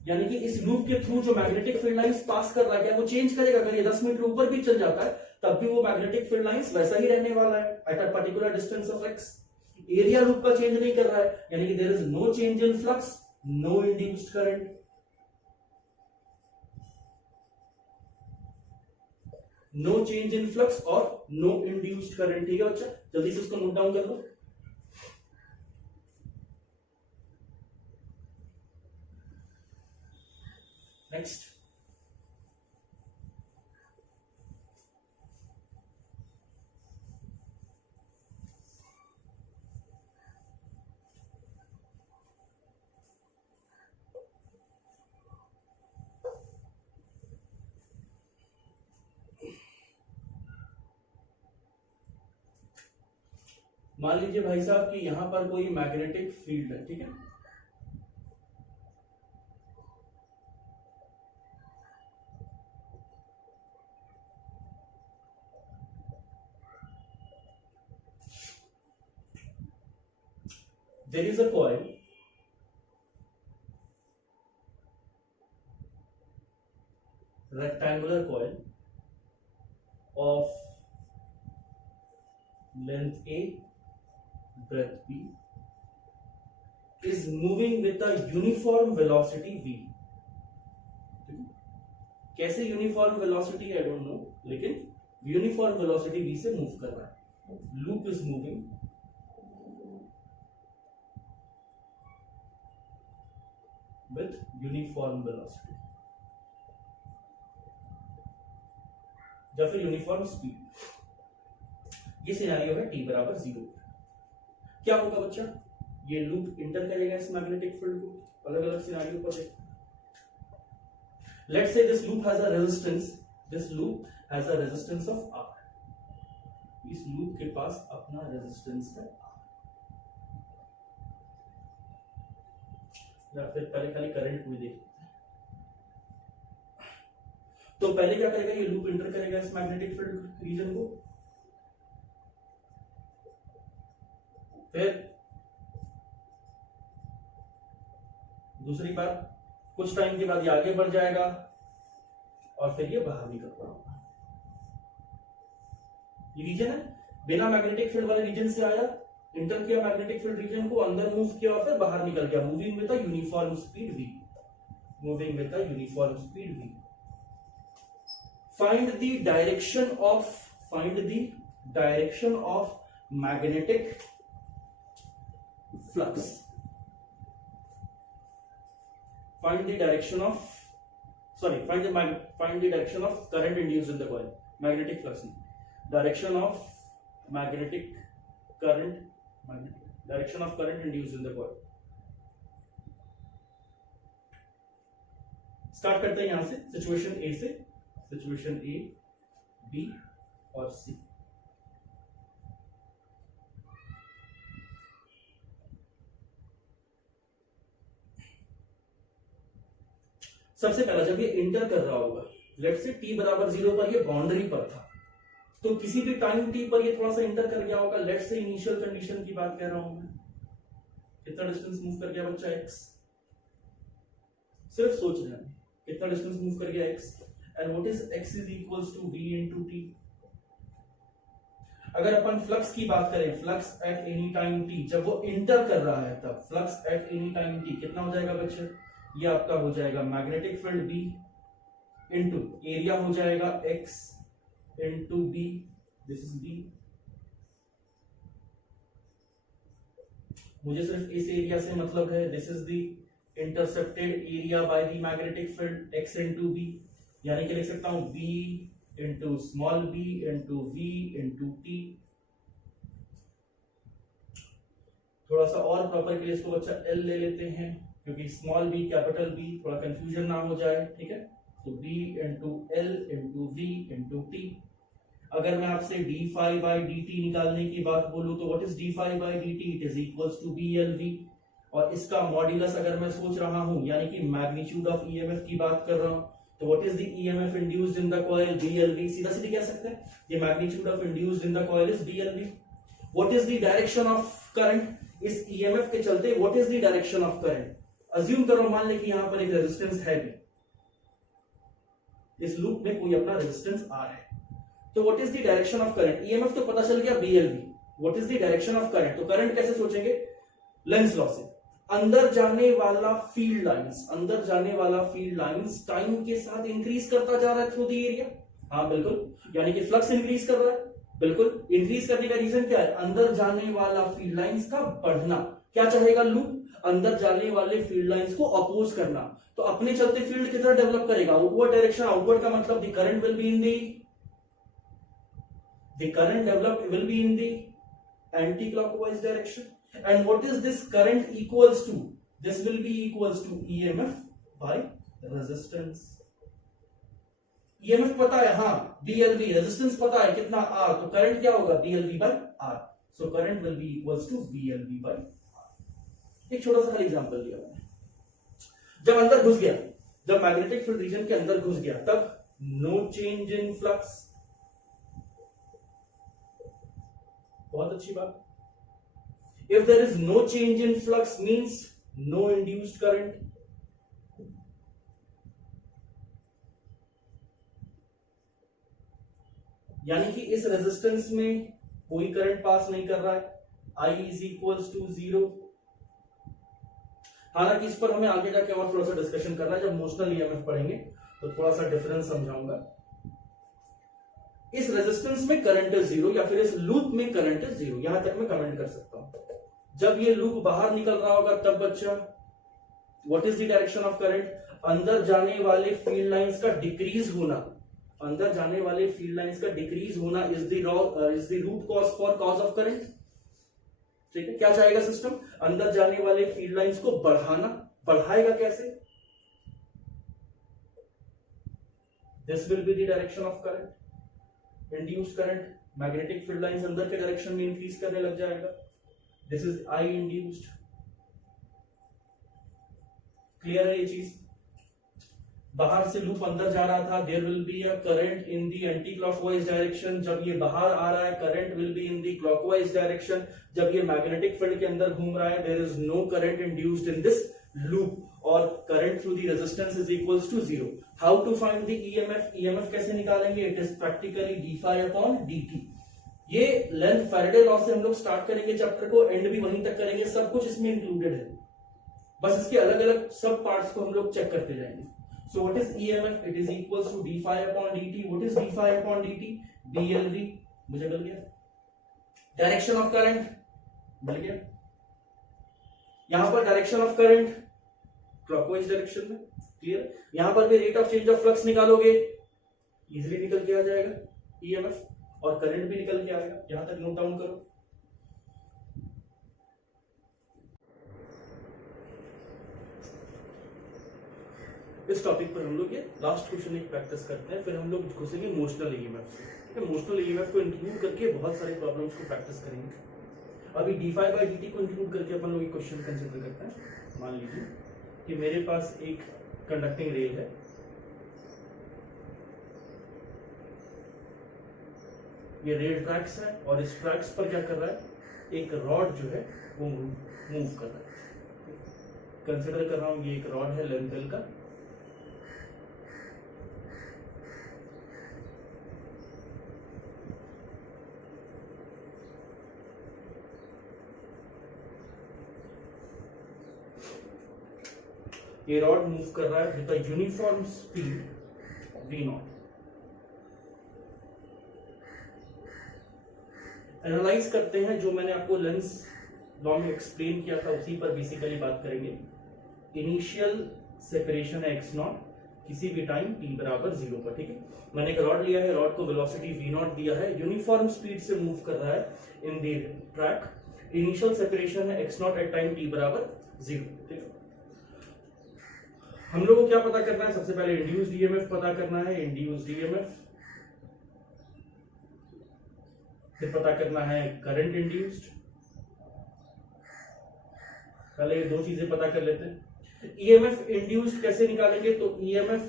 यानी कि इस लूप के थ्रू जो मैग्नेटिक फील्ड लाइंस पास कर रहा है वो चेंज करेगा। अगर ये 10 मीटर ऊपर भी चल जाता है तब भी वो मैग्नेटिक फील्ड लाइंस वैसा ही रहने वाला है at a particular distance of X. Area loop का चेंज नहीं कर रहा है, यानी कि there is no change in flux, no induced current. No change in flux और नो इंड्यूस्ड करंट। ठीक है बच्चा, जल्दी से उसको नोट डाउन कर लो। नेक्स्ट, मान लीजिए भाई साहब कि यहां पर कोई मैग्नेटिक फील्ड है, ठीक है। There is a coil rectangular coil of length A, breadth B is moving with a uniform velocity V। कैसे uniform velocity I don't know, लेकिन यूनिफॉर्म वेलोसिटी V से मूव कर रहा है। Loop is moving with uniform velocity या फिर uniform speed. ये scenario है t बराबर 0। क्या होगा बच्चा, ये लूप इंटर करेगा इस मैग्नेटिक फील्ड को। अलग अलग सिनेरियो पर देखो। Let's say this loop has a resistance, this loop has a resistance of R। इस लूप के पास अपना रेजिस्टेंस है R। या फिर पहले खाली करंट को देख लेते हैं। तो पहले क्या करेगा, ये लूप इंटर करेगा इस मैग्नेटिक फील्ड रीजन को, फिर दूसरी बात कुछ टाइम के बाद ये आगे बढ़ जाएगा और फिर ये बाहर निकल पड़ा। ये रीजन है, बिना मैग्नेटिक फील्ड वाले रीजन से आया, इंटर किया मैग्नेटिक फील्ड रीजन को, अंदर मूव किया और फिर बाहर निकल गया। Moving with a uniform speed v, moving with a uniform speed v। Find the direction of magnetic flux, find the direction of current induced in the coil, magnetic flux, direction of current induced in the coil। Start करते हैं यहां से, situation ए से, situation ए, B और सी। सबसे पहला जब ये इंटर कर रहा होगा, लेट्स से t बराबर 0 पर ये बाउंड्री पर था, तो किसी भी टाइम t पर ये थोड़ा सा इंटर कर गया होगा। लेट्स से इनिशियल कंडीशन की बात कर रहा हूं मैं, कितना डिस्टेंस मूव कर गया बच्चा x, सिर्फ सोच रहे हैं कितना डिस्टेंस मूव कर गया x, and what is x is equals to v into t। अगर अपन फ्लक्स की बात करें, flux at any time t, जब वो इंटर कर रहा है तब flux at any time t कितना हो जाएगा बच्चे, ये आपका हो जाएगा magnetic field B into area हो जाएगा x into B, this is B। मुझे सिर्फ इस एरिया से मतलब है, this is the intercepted area bye the magnetic field x into B, यानी कि लिख सकता हूं B into small b into V into T। थोड़ा सा और प्रॉपर के लिए इसको बच्चा L ले लेते हैं, क्योंकि स्मॉल b कैपिटल B, थोड़ा कंफ्यूजन ना हो जाए, ठीक है। तो b into L into V into T। अगर मैं आपसे d phi by D T निकालने की बात बोलूं तो what is d phi by D T, it is equals to BLV। और इसका मॉड्यूलस अगर मैं सोच रहा हूं, यानी कि मैग्नीट्यूड ऑफ EMF की बात कर रहा हूं, तो what is the EMF induced in the coil, BLV। सीधा सीधे कह सकते हैं ये magnitude of induced in the coil is BLV। What is the direction of current, इस EMF के चलते what is the direction of current. Assume करो, मान ले कि यहां पर एक रेजिस्टेंस है भी, इस लूप में कोई अपना रेजिस्टेंस R है, तो what is the direction of current, EMF तो पता चल गया BLV, what is the direction of current, तो करंट कैसे सोचेंगे, लेंस लॉ से, अंदर जाने वाला फील्ड लाइंस, अंदर जाने वाला फील्ड लाइंस टाइम के साथ इंक्रीज करता जा रहा है थ्रू द एरिया, हाँ बिल्कुल, यानी कि फ्लक्स इंक्रीज कर रहा है, बिल्कुल, इंक्रीज करने का रीजन क्या है, अंदर जाने वाला फील्ड लाइंस का बढ़ना, क्या चाहेगा लूप, अंदर जाने वाले फील्ड लाइंस को अपोज करना, तो अपने चलते फील्ड कितना डेवलप करेगा, आउटवर्ड डायरेक्शन, आउटवर्ड का मतलब the current will be in the current developed will be in the anticlockwise direction, and what is this current equals to, this will be equals to EMF by resistance, EMF पता है, हाँ BLV, resistance पता है कितना R, तो current क्या होगा BLV by R, so current will be equals to BLV by R। एक छोटा सा एग्जांपल दिया मैंने, जब अंदर घुस गया, जब मैग्नेटिक फील्ड रीजन के अंदर घुस गया, तब नो चेंज इन फ्लक्स, बहुत अच्छी बात। If there is no change in flux means no induced current, यानी कि इस रेजिस्टेंस में कोई करंट पास नहीं कर रहा है, I is equals to 0। हालांकि इस पर हमें आगे जाके और थोड़ा सा डिस्कशन करना है, जब मोशनल EMF पढ़ेंगे तो थोड़ा सा डिफरेंस समझाऊंगा। इस रेजिस्टेंस में करंट है 0 या फिर इस लूप में करंट है 0, यहां तक मैं कमेंट कर सकता हूं। जब ये लूप बाहर निकल रहा होगा तब बच्चा what is the direction of current, अंदर जाने वाले फील्ड लाइंस का डिक्रीज होना, अंदर जाने वाले फील्ड लाइंस का डिक्रीज होना is the root cause for cause of current, ठीक है। क्या चाहेगा सिस्टम, अंदर जाने वाले फील्ड लाइंस को बढ़ाना, बढ़ाएगा कैसे, this will be the direction of current, induced current, magnetic field lines अंदर के डायरेक्शन में इंक्रीज करने लग जाएगा, this is I induced, clear है ये चीज। बाहर से लूप अंदर जा रहा था, there will be a current in the anticlockwise direction, जब ये बाहर आ रहा है current will be in the clockwise direction, जब ये मैग्नेटिक फील्ड के अंदर घूम रहा है there is no current induced in this loop, और current through the resistance is equals to 0। How to find the EMF, EMF कैसे निकालेंगे, it is practically d phi upon dt। ये लेंथ फैराडे लॉ से हम लोग start करेंगे chapter को, and भी वहीं तक करेंगे, सब कुछ इसमें इंक्लूडेड है, बस इसके अलग अलग सब पार्ट्स को हम लोग चेक करते जाएंगे। So what is EMF, it is equals to d phi upon dt, what is d phi upon dt, BLV, मुझे मिल गया, डायरेक्शन ऑफ करंट मिल गया, यहां पर direction of current clockwise direction में, क्लियर। यहां पर भी rate of change of flux निकालोगे, इजीली निकल के आ जाएगा EMF, और करंट भी निकल के आएगा, यहां तक नोट डाउन करो। इस टॉपिक पर हम लोग ये लास्ट क्वेश्चन एक प्रैक्टिस करते हैं, फिर हम लोग घुसेंगे इमोशनल EMF, ठीक है। इमोशनल EMF को इंक्लूड करके बहुत सारे प्रॉब्लम्स को प्रैक्टिस करेंगे। अभी d phi by dt को इंक्लूड करके अपन लोग एक क्वेश्चन कंसीडर करते हैं। मान लीजिए कि मेरे पास एक कंडक्टिंग रेल है, ये रेल ट्रैक्स है, और इस ट्रैक्स पर क्या कर रहा है, एक रॉड जो है वो मूव कर रहा है, कंसीडर कर रहा हूं ये एक रॉड है लेंथ L का, ये रॉड मूव कर रहा है with a uniform speed v0। Analyse करते हैं, जो मैंने आपको लेंस लॉ में एक्सप्लेन किया था उसी पर बेसिकली बात करेंगे। इनिशियल सेपरेशन है x0 किसी भी टाइम t बराबर 0 पर, ठीक है। मैंने एक रॉड लिया है, रॉड को वेलोसिटी v0 दिया है, यूनिफॉर्म स्पीड से मूव कर रहा है in the track, initial separation है x0 एट टाइम t बराबर 0, ठीक है। हम लोगों को क्या पता करना है, सबसे पहले इंड्यूस्ड EMF पता करना है, इंड्यूस्ड EMF, फिर पता करना है करंट इंड्यूस्ड, पहले ये दो चीजें पता कर लेते हैं। EMF इंड्यूस्ड कैसे निकालेंगे, तो EMF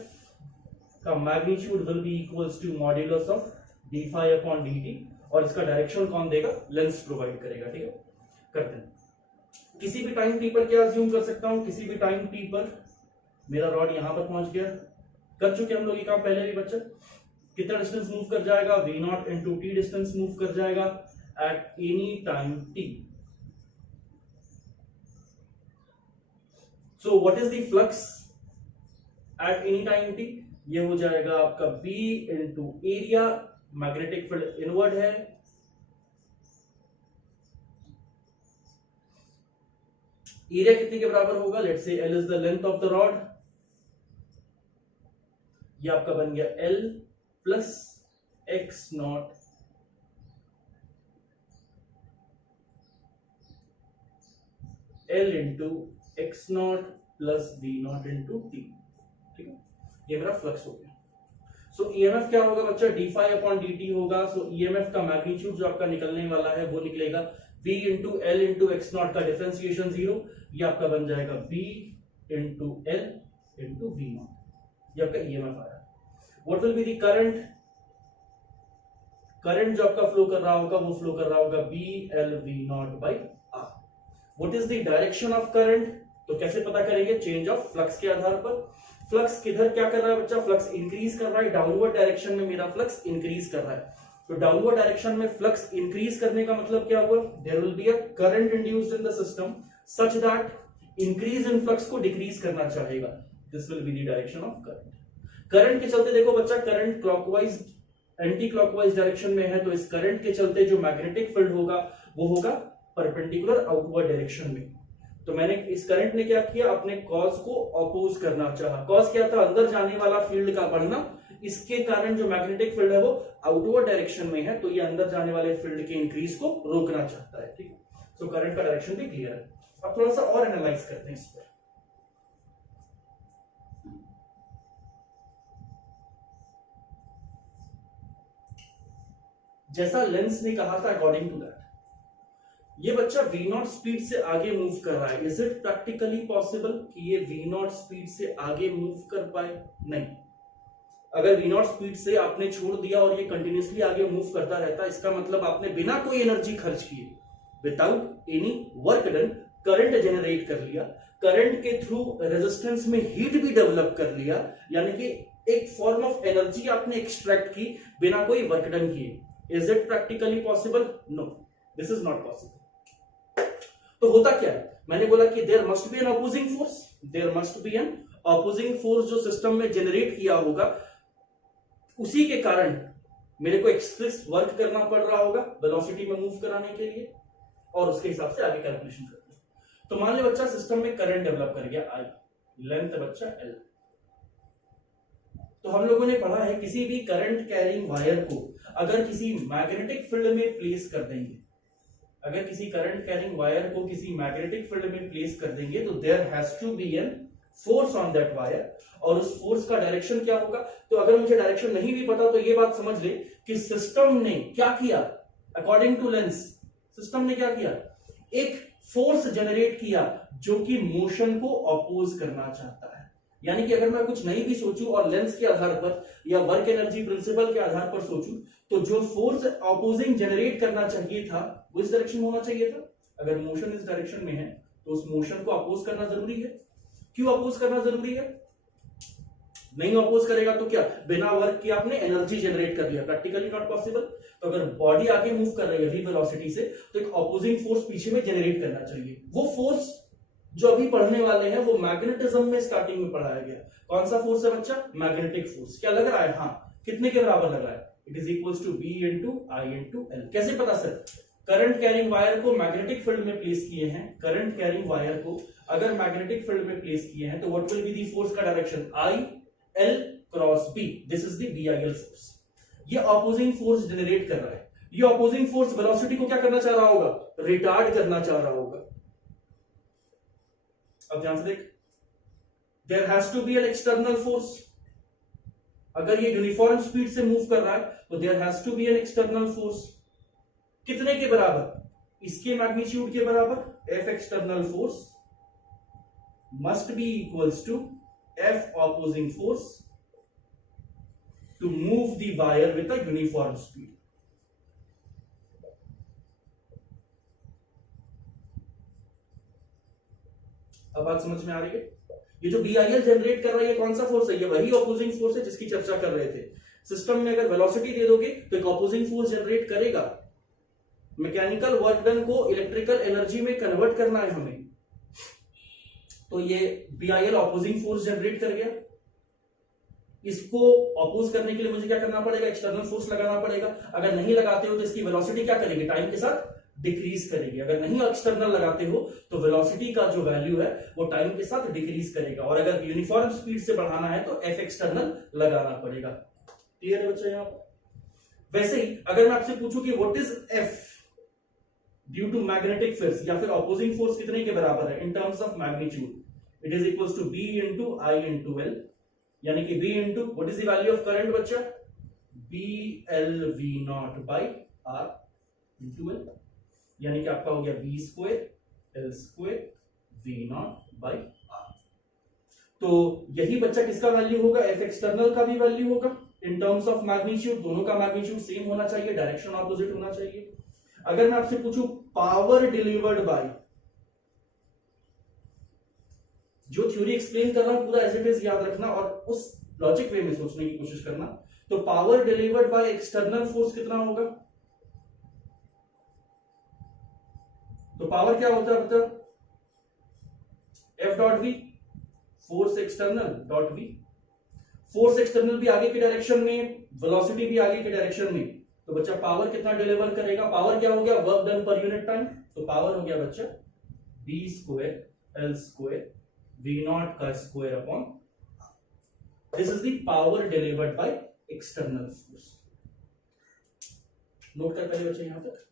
का magnitude will be equals to modulus of d phi upon dt, और इसका डायरेक्शन कौन देगा, लेंस प्रोवाइड करेगा, ठीक है। करते हैं, किसी भी टाइम t पर क्या अज्यूम कर सकता हूं, किसी भी टाइम t पर मेरा रॉड यहां पर पहुंच गया, कर चुके हम लोग ये काम पहले भी बच्चा, कितना डिस्टेंस मूव कर जाएगा, v0 into t distance move कर जाएगा, at any time t. So what is the flux at any time t? ये हो जाएगा आपका B into area, magnetic field inward है, एरिया कितने के बराबर होगा? Let's say L is the length of the rod, ये आपका बन गया L plus X naught L into X naught plus V naught into T, ठीक है, ये मेरा फ्लक्स हो गया। सो ईएमएफ क्या होगा बच्चा? D phi upon D T होगा। सो ईएमएफ का मैग्नीट्यूड जो आपका निकलने वाला है वो निकलेगा V into L into X naught का डिफरेंशिएशन 0, ये आपका बन जाएगा B into L into V naught, ये आपका ईएमएफ आया। What will be the current? Current जो आपका फ्लो कर रहा होगा वो फ्लो कर रहा होगा B L V not by R। What is the direction of current? तो कैसे पता करेंगे? चेंज ऑफ फ्लक्स के आधार पर। फ्लक्स किधर क्या कर रहा है बच्चा? फ्लक्स इंक्रीज कर रहा है, डाउनवर्ड डायरेक्शन में मेरा फ्लक्स इंक्रीज कर रहा है। तो डाउनवर्ड डायरेक्शन में फ्लक्स इंक्रीज करने का मतलब क्या हुआ? There will be a current induced in the system such that increase in flux को डिक्रीज करना चाहेगा। This will be the direction of current. Current के चलते देखो बच्चा, current clockwise anticlockwise direction में है, तो इस करंट के चलते जो मैग्नेटिक फील्ड होगा वो होगा परपेंडिकुलर आउटवर्ड डायरेक्शन में। तो मैंने इस करंट ने क्या किया? अपने कॉज को अपोज करना चाहा। कॉज क्या था? अंदर जाने वाला फील्ड का बढ़ना, इसके कारण जो मैग्नेटिक फील्ड है वो आउटवर्ड डायरेक्शन में है, तो ये अंदर जाने वाले फील्ड के इंक्रीज को रोकना चाहता है, ठीक है। सो करंट का डायरेक्शन भी क्लियर है। अब थोड़ा सा और एनालाइज करते हैं इस पर। जैसा लेंस ने कहा था, अकॉर्डिंग टू दैट ये बच्चा V0 स्पीड से आगे मूव कर रहा है। इज इट प्रैक्टिकली पॉसिबल कि ये V0 स्पीड से आगे मूव कर पाए? नहीं। अगर V0 स्पीड से आपने छोड़ दिया और ये कंटिन्यूसली आगे मूव करता रहता, इसका मतलब आपने बिना कोई एनर्जी खर्च किए, without any work done, current generate कर लिया, करंट के थ्रू रेजिस्टेंस में हीट भी डेवलप कर लिया, यानी कि एक फॉर्म ऑफ एनर्जी आपने एक्सट्रैक्ट की बिना कोई वर्क डन किए। Is it practically possible? No, this is not possible. तो होता क्या है? मैंने बोला कि there must be an opposing force, there must be an opposing force जो सिस्टम में जनरेट किया होगा, उसी के कारण मेरे को एक्सेस वर्क करना पड़ रहा होगा वेलोसिटी में मूव कराने के लिए, और उसके हिसाब से आगे कैलकुलेशन करते हैं। तो मान ले बच्चा सिस्टम में करंट डेवलप कर गया I, लेंथ बच्चा L। तो हम लोगों ने पढ़ा है किसी भी करंट कैरिंग वायर को अगर किसी मैग्नेटिक फील्ड में प्लेस कर देंगे, अगर किसी करंट कैरिंग वायर को किसी मैग्नेटिक फील्ड में प्लेस कर देंगे, तो there has to be an force on that wire, और उस फोर्स का डायरेक्शन क्या होगा? तो अगर मुझे डायरेक्शन नहीं भी पता तो ये बात समझ ले कि सिस्टम ने क्या किया, अकॉर्डिंग टू लेंस सिस्टम ने क्या किया? एक फोर्स जनरेट किया जो कि मोशन को अपोज करना चाहता है। यानी कि अगर मैं कुछ नहीं भी सोचूं और लेंस के आधार पर या वर्क एनर्जी प्रिंसिपल के आधार पर सोचूं, तो जो फोर्स अपोजिंग जनरेट करना चाहिए था वो इस डायरेक्शन में होना चाहिए था। अगर मोशन इस डायरेक्शन में है तो उस मोशन को अपोज करना जरूरी है। क्यों अपोज करना जरूरी है? नहीं अपोज करेगा तो क्या बिना वर्क के आपने एनर्जी जनरेट कर लिया, प्रैक्टिकली नॉट पॉसिबल। तो अगर बॉडी आगे मूव कर रही है v वेलोसिटी से, तो एक अपोजिंग फोर्स पीछे में जनरेट करना चाहिए। वो फोर्स जो अभी पढ़ने वाले हैं वो मैग्नेटिज्म में स्टार्टिंग में पढ़ाया गया। कौन सा फोर्स है बच्चा? Magnetic force. क्या लग रहा है? हाँ, कितने के बराबर लग रहा है? It is equals to B into I into L. कैसे पता सर? करंट कैरिंग वायर को मैग्नेटिक फील्ड में प्लेस किए हैं, करंट कैरिंग वायर को अगर मैग्नेटिक फील्ड में प्लेस किए हैं तो what will be the force का direction? I L cross B, this is the BIL force. ये अपोजिंग फोर्स जनरेट कर रहा है। ये अपोजिंग फोर्स वेलोसिटी को क्या करना चाह रहा होगा? रिटार्ड करना चाह रहा होगा। अब ध्यान से देख, there has to be an external force. अगर ये यूनिफॉर्म स्पीड से मूव कर रहा है तो there has to be an external force. कितने के बराबर? इसके मैग्नीट्यूड के बराबर। F external force must be equals to F opposing force to move the wire with a uniform speed. अब बात समझ में आ रही है? ये जो BIL जनरेट कर रही है कौन सा फोर्स है? ये वही ऑपोजिंग फोर्स है जिसकी चर्चा कर रहे थे। सिस्टम में अगर वेलोसिटी दे दोगे तो एक ऑपोजिंग फोर्स जनरेट करेगा। मैकेनिकल वर्क डन को इलेक्ट्रिकल एनर्जी में कन्वर्ट करना है हमें, तो ये BIL ऑपोजिंग फोर्स जनरेट कर गया। इसको ऑपोज करने के लिए मुझे क्या करना पड़ेगा, एक्सटर्नल फोर्स लगाना पड़ेगा। अगर नहीं लगाते हो तो इसकी वेलोसिटी क्या करेगी, टाइम के साथ डिक्रीज करेगी। अगर नहीं एक्सटर्नल लगाते हो तो वेलोसिटी का जो वैल्यू है वो टाइम के साथ डिक्रीज करेगा, और अगर यूनिफॉर्म स्पीड से बढ़ाना है तो F एक्सटर्नल लगाना पड़ेगा। क्लियर है बच्चा यहाँ पर? वैसे ही अगर मैं आपसे पूछूं कि what is F due to magnetic force या फिर ऑपोजिंग फोर्स कितने के बराबर है in terms of magnitude, it is equal to B into I into L, यानी कि B into what is the value of current बच्चा, BL V0 by R into L, यानी कि आपका हो गया B square L square V0 by R। तो यही बच्चा किसका वैल्यू होगा, F एक्सटर्नल का भी वैल्यू होगा इन टर्म्स ऑफ मैग्नीट्यूड। दोनों का मैग्नीट्यूड सेम होना चाहिए, डायरेक्शन ऑपोजिट होना चाहिए। अगर मैं आपसे पूछूं पावर डिलीवर्ड बाय, जो थ्योरी एक्सप्लेन कर रहा हूं पूरा एज इट इज याद रखना और उस लॉजिक वे में सोचने की कोशिश करना। तो power delivered by external force कितना होगा, तो पावर क्या होता है बता, F dot V, force external dot V। Force external भी आगे की डायरेक्शन में, वेलोसिटी भी आगे की डायरेक्शन में, तो बच्चा पावर कितना डिलीवर करेगा, पावर क्या हो गया, वर्क डन पर यूनिट टाइम, तो पावर हो गया बच्चा B square L square V0 का square upon, this is the power delivered by external force. Note कर पहले बच्चे यहां पर।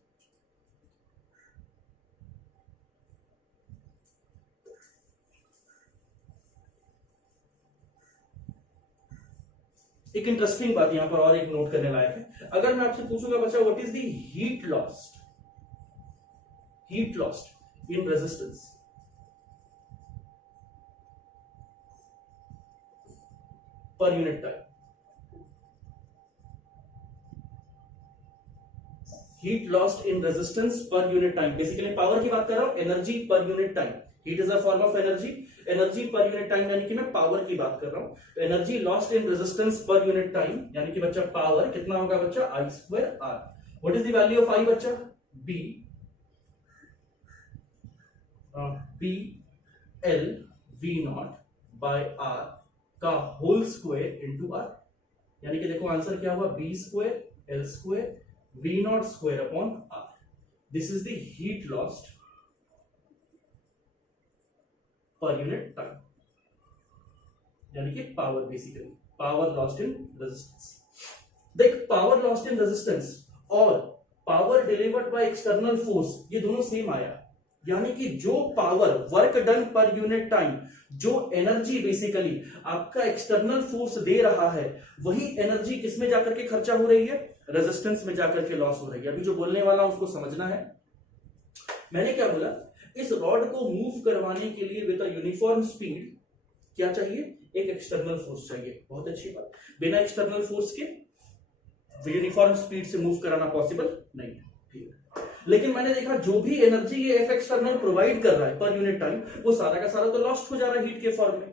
एक इंटरेस्टिंग बात यहां पर और एक नोट करने लायक है। अगर मैं आपसे पूछूंगा बच्चा what is the heat lost in resistance, per unit time, heat lost in resistance per unit time, basically power की बात कर रहा हूं, एनर्जी पर unit time, heat is a form of energy, energy पर यूनिट टाइम यानी कि मैं पावर की बात कर रहा हूं। तो energy lost in resistance per unit time यानी कि बच्चा पावर कितना होगा बच्चा, I square R। What is the value of I बच्चा, B L V0 by R का होल स्क्वायर इंटू R, यानी कि देखो आंसर क्या हुआ, B square L square V0 square upon R। This is the heat lost per unit time, यानी कि power, basically power lost in resistance. देख power lost in resistance और power delivered by external force, ये दोनों same आया, यानी कि जो पावर वर्क डन पर यूनिट टाइम, जो एनर्जी बेसिकली आपका एक्सटर्नल फोर्स दे रहा है, वही एनर्जी किसमें जाकर के खर्चा हो रही है, रेजिस्टेंस में जाकर के लॉस हो रही है। अभी जो बोलने वाला उसको समझना है। मैंने क्या बोला, इस रॉड को मूव करवाने के लिए विद अ यूनिफॉर्म स्पीड क्या चाहिए, एक एक्सटर्नल फोर्स चाहिए। बहुत अच्छी बात, बिना एक्सटर्नल फोर्स के यूनिफॉर्म स्पीड से मूव कराना पॉसिबल नहीं है, ठीक है। लेकिन मैंने देखा जो भी एनर्जी ये F एक्सटर्नल प्रोवाइड कर रहा है पर यूनिट टाइम, वो सारा का सारा तो लॉस्ट हो जा रहा है हीट के फॉर्म में।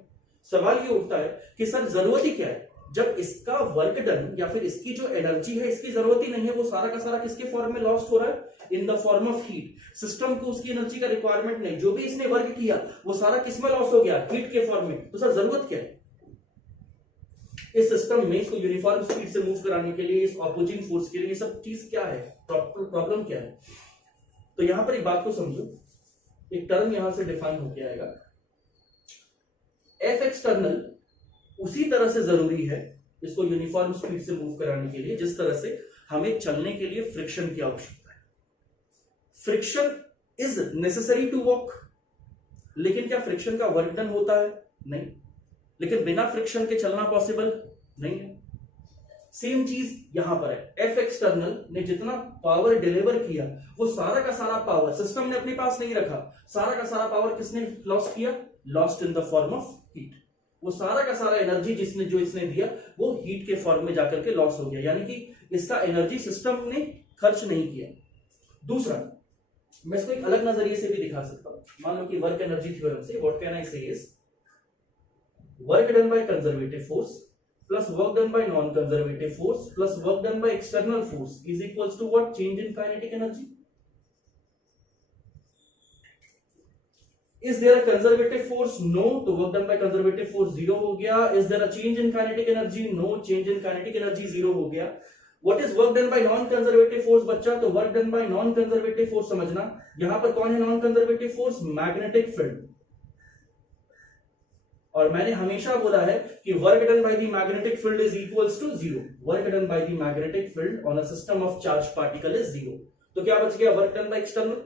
सवाल ये उठता है कि सर जरूरत ही क्या है, जब इसका वर्क डन या फिर इसकी जो एनर्जी है इसकी जरूरत ही नहीं है, वो सारा का सारा किसके फॉर्म में लॉस्ट हो रहा है, इन the form of heat. System को उसकी एनर्जी का रिक्वायरमेंट नहीं, जो भी इसने वर्क किया वो सारा किसमें लॉस हो गया, हीट के फॉर्म में। तो सर जरूरत क्या है इस सिस्टम में, इसको यूनिफॉर्म स्पीड से मूव कराने के लिए, इस ऑपोजिंग फोर्स के लिए, ये सब चीज क्या है, प्रॉब्लम क्या है। तो यहां पर एक बात को समझो, एक टर्म यहां से डिफाइन होकर आएगा, F एक्सटर्नल उसी तरह से जरूरी है इसको यूनिफॉर्म स्पीड से मूव कराने के लिए जिस तरह से हमें चलने के लिए फ्रिक्शन की आवश्यकता है। Friction is necessary to walk, लेकिन क्या फ्रिक्शन का वर्क डन होता है, नहीं। लेकिन बिना फ्रिक्शन के चलना पॉसिबल नहीं है। सेम चीज यहां पर है, F एक्सटर्नल ने जितना पावर डिलीवर किया वो सारा का सारा पावर सिस्टम ने अपने पास नहीं रखा, सारा का सारा पावर किसने लॉस्ट किया, lost in the form of heat. वो सारा का सारा एनर्जी जो इसने दिया वो हीट के फॉर्म में जाकर के लॉस हो गया, यानी कि इसका एनर्जी सिस्टम ने खर्च नहीं किया। दूसरा, मैं इसको एक अलग नजरिए से भी दिखा सकता हूं। मान लो कि वर्क एनर्जी थ्योरम से व्हाट कैन आई से is work done by conservative force plus work done by non-conservative force plus work done by external force is equals to what, change in kinetic energy। Is there a conservative force? No. तो work done by conservative force 0 हो गया. Is there a change in kinetic energy? No. Change in kinetic energy 0 हो गया. What is work done by non-conservative force बच्चा? तो work done by non-conservative force समझना. यहां पर कौन है non-conservative force? Magnetic field. और मैंने हमेशा बोला है कि work done by the magnetic field is equals to 0. Work done by the magnetic field on a system of charged particle is 0. तो क्या बच गया? Work done by external.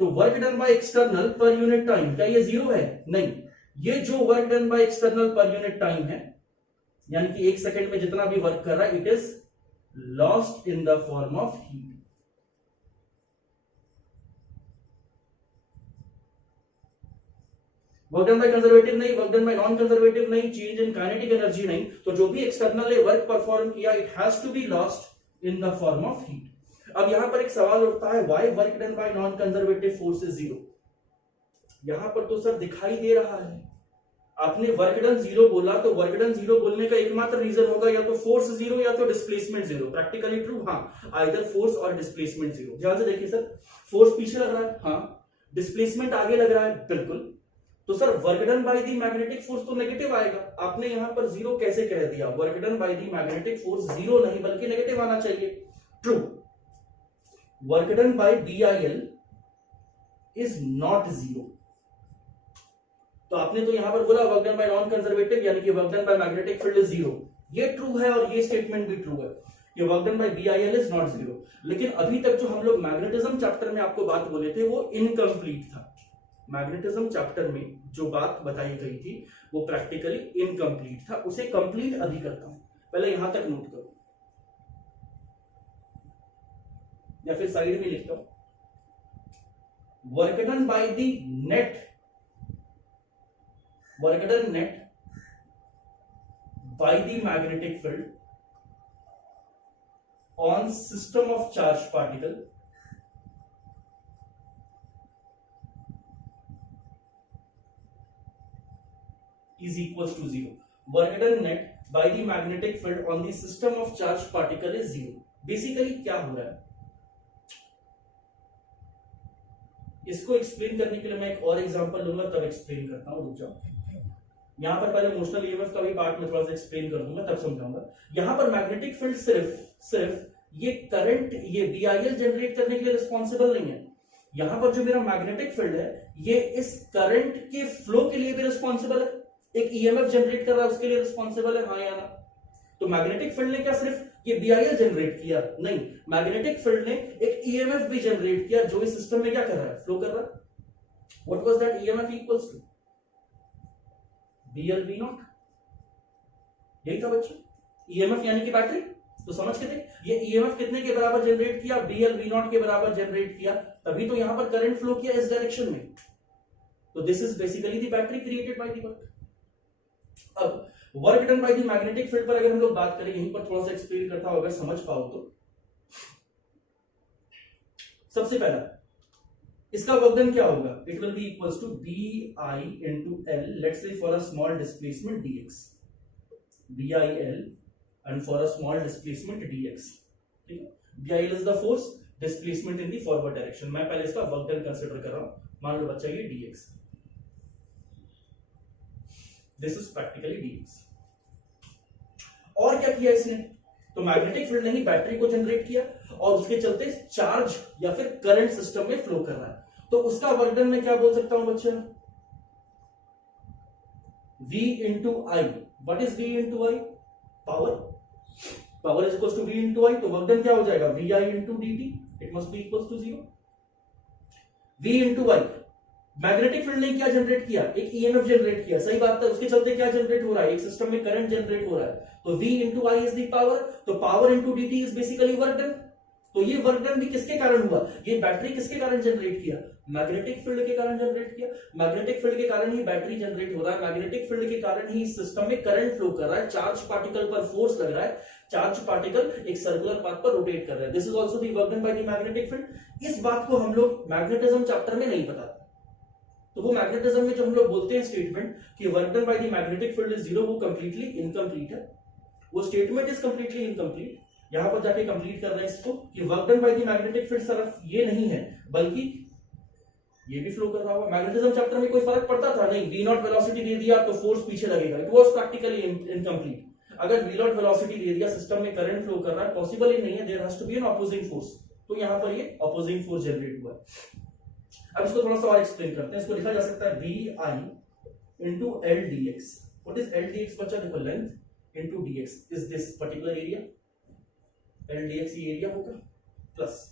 तो वर्क डन बाय एक्सटर्नल पर यूनिट टाइम, क्या ये 0 है? नहीं. ये जो वर्क डन बाय एक्सटर्नल पर यूनिट टाइम है, यानी कि 1 सेकेंड में जितना भी वर्क कर रहा है, it is lost in the form of heat. Work done by conservative नहीं, work done by non conservative नहीं, चेंज इन काइनेटिक एनर्जी नहीं. तो जो भी एक्सटर्नल वर्क परफॉर्म किया, it has to be lost in the form of heat. अब यहां पर एक सवाल उठता है, why work done by non conservative force is 0. यहां पर तो सर दिखाई दे रहा है, आपने वर्क डन 0 बोला, तो वर्क डन 0 बोलने का एकमात्र रीजन होगा या तो फोर्स 0 या तो डिस्प्लेसमेंट 0. प्रैक्टिकली ट्रू, हाँ, आइदर फोर्स और डिस्प्लेसमेंट 0. ध्यान से देखिए सर, फोर्स पीछे लग रहा है, हाँ, डिस्प्लेसमेंट आगे लग रहा है, बिल्कुल. तो sir work done by the magnetic force तो नेगेटिव आएगा. आपने यहां पर 0 कैसे कह दिया? Work done by the magnetic force 0 नहीं बल्कि नेगेटिव आना चाहिए. True. Work done bye BIL is not 0. तो आपने तो यहां पर बोला work done by non conservative, यानी कि work done by magnetic field is 0. ये ट्रू है और ये स्टेटमेंट भी ट्रू है कि work done bye BIL is not 0. लेकिन अभी तक जो हम लोग मैग्नेटिज्म चैप्टर में आपको बात बोले थे वो इनकम्प्लीट था. मैग्नेटिज्म चैप्टर में जो बात बताई गई थी वो प्रैक्टिकली इनकम्प्लीट था. उसे कंप्लीट अभी करता हूं. पहले यहां तक नोट करो या फिर साइड में लिखता हूं. Work done by the net, work done net bye the magnetic field on system of charge particle is equals to 0. Work done net by the magnetic field on the system of charged particle is 0. Basically क्या हो रहा है, इसको explain करने के लिए मैं एक और एग्जांपल लूंगा, तब एक्सप्लेन करता हूं. रुक जाओ, यहां पर पहले मोशनल ईएमएफ का भी पार्ट में थोड़ा सा एक्सप्लेन कर दूंगा, तब समझाऊंगा. यहां पर मैग्नेटिक फील्ड सिर्फ ये करंट, ये BIL जनरेट करने के लिए रिस्पॉन्सिबल नहीं है. यहां पर जो मेरा मैग्नेटिक फील्ड है, ये इस करंट के फ्लो के लिए भी रिस्पॉन्सिबल है. एक EMF जनरेट कर रहा है, उसके लिए रिस्पॉन्सिबल है, हाँ या ना? तो मैग्नेटिक फील्ड ने क्या सिर्फ ये BIL जनरेट किया? नहीं, मैग्नेटिक फील्ड ने एक EMF भी जनरेट किया जो इस सिस्टम में क्या कर रहा है? फ्लो कर रहा है. What was that EMF equals to? BL-V0. यही था बच्चों, EMF यानी कि बैटरी. तो समझ के देख, ये EMF कितने के बराबर जनरेट किया? BL-V0 के बराबर जनरेट किया, तभी तो यहां पर करंट फ्लो किया इस डायरेक्शन में. तो this is basically the battery created by the work. अब work done by the magnetic field पर अगर हम लोग बात करें, यहीं पर थोड़ा सा एक्सप्लेन करता हूं, अगर समझ पाओ तो. सबसे पहला इसका वर्क डन क्या होगा? It will be equals to BI into L, let's say for a small displacement dx. BIL and for a small displacement dx. ठीक है, BIL is the force, displacement in the forward direction. मैं पहले इसका work done consider कर रहा हूं. मान लो बच्चा ये dx, this is practically dx. और क्या किया इसने? तो मैग्नेटिक फील्ड ने ही बैटरी को जनरेट किया और उसके चलते चार्ज या फिर करंट सिस्टम में फ्लो कर रहा है. तो उसका वर्क डन मैं क्या बोल सकता हूं बच्चा? V into I. What is V into I? Power. Power is equals to V into I. तो वर्क डन क्या हो जाएगा? VI into dt. It must be equals to 0. V into I. Magnetic field ने क्या generate किया? एक EMF generate किया, सही बात है. उसके चलते क्या जनरेट हो रहा है? एक सिस्टम में करंट जनरेट हो रहा है. तो V into I is the power. तो power into dt is basically work done. तो ये वर्क डन भी किसके कारण हुआ? ये बैटरी किसके कारण जनरेट किया? मैग्नेटिक फील्ड के कारण जनरेट किया. मैग्नेटिक फील्ड के कारण ही बैटरी जनरेट हो रहा है. मैग्नेटिक फील्ड के कारण ही इस सिस्टम में करंट फ्लो कर रहा है. चार्ज पार्टिकल पर फोर्स लग रहा है. चार्ज पार्टिकल एक सर्कुलर पाथ पर रोटेट कर रहा है. This is also the work done by the magnetic field. इस बात को हम लोग मैग्नेटिज्म चैप्टर में नहीं बताते. तो वो मैग्नेटिज्म में जो हम लोग बोलते हैं स्टेटमेंट कि work done by the magnetic field is 0, वो कंप्लीटली इनकम्प्लीट है. वो स्टेटमेंट इज कंप्लीटली इनकम्प्लीट. यहां पर जाके कंप्लीट कर रहे हैं इसको कि work done by the magnetic field सिर्फ ये नहीं है, बल्कि ये भी फ्लो कर रहा होगा। मैग्नेटिज्म चैप्टर में कोई फर्क पड़ता था नहीं, वी नॉट वेलोसिटी दे दिया तो फोर्स पीछे लगेगा, इट वाज प्रैक्टिकली इनकम्प्लीट। अगर वी नॉट वेलोसिटी दे दिया, सिस्टम में करंट फ्लो कर रहा है, पॉसिबल ही नहीं है, there has to be an opposing force, तो यहां पर ये ऑपोजिंग फोर्स जनरेट हुआ है। अब इसको थोड़ा सा और एक्सप्लेन करते हैं। इसको लिखा जा सकता है V I into L D X. What is L D X बच्चा? देखो length into D X is this particular area, L D X ये एरिया होगा, plus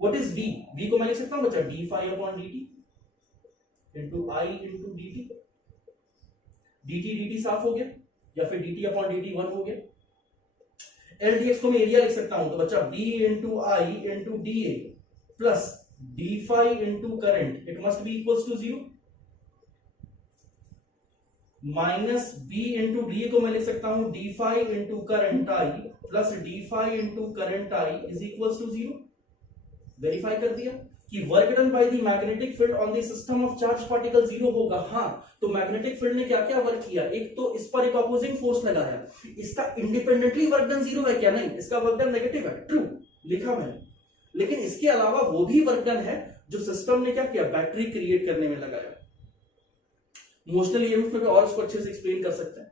what is V? V को मैं लिख सकता हूं बच्चा D phi upon D T into I into D T. D T साफ हो गया, या फिर D T upon D T 1 हो गया। एल डी एक्स को मैं एरिया लिख सकता हूं, तो बच्चा B into I into d A plus d phi into current, it must be equals to 0, minus B into d को मैं लिख सकता हूं d phi into current I plus d phi into current I is equals to 0। Verify कर दिया कि work done by the magnetic field on the system of charge particle 0 होगा। हाँ, तो मैग्नेटिक फील्ड ने क्या क्या वर्क किया? एक तो इस पर एक ऑपोजिंग फोर्स लगाया, इसका इंडिपेंडेंटली वर्क डन 0 है क्या? नहीं, इसका वर्क डन नेगेटिव है, ट्रू लिखा मैंने। लेकिन इसके अलावा वो भी वर्क डन है जो सिस्टम ने क्या किया? बैटरी क्रिएट करने में लगाया। मोशनल ईएमएफ में और इसको अच्छे से एक्सप्लेन कर सकते हैं।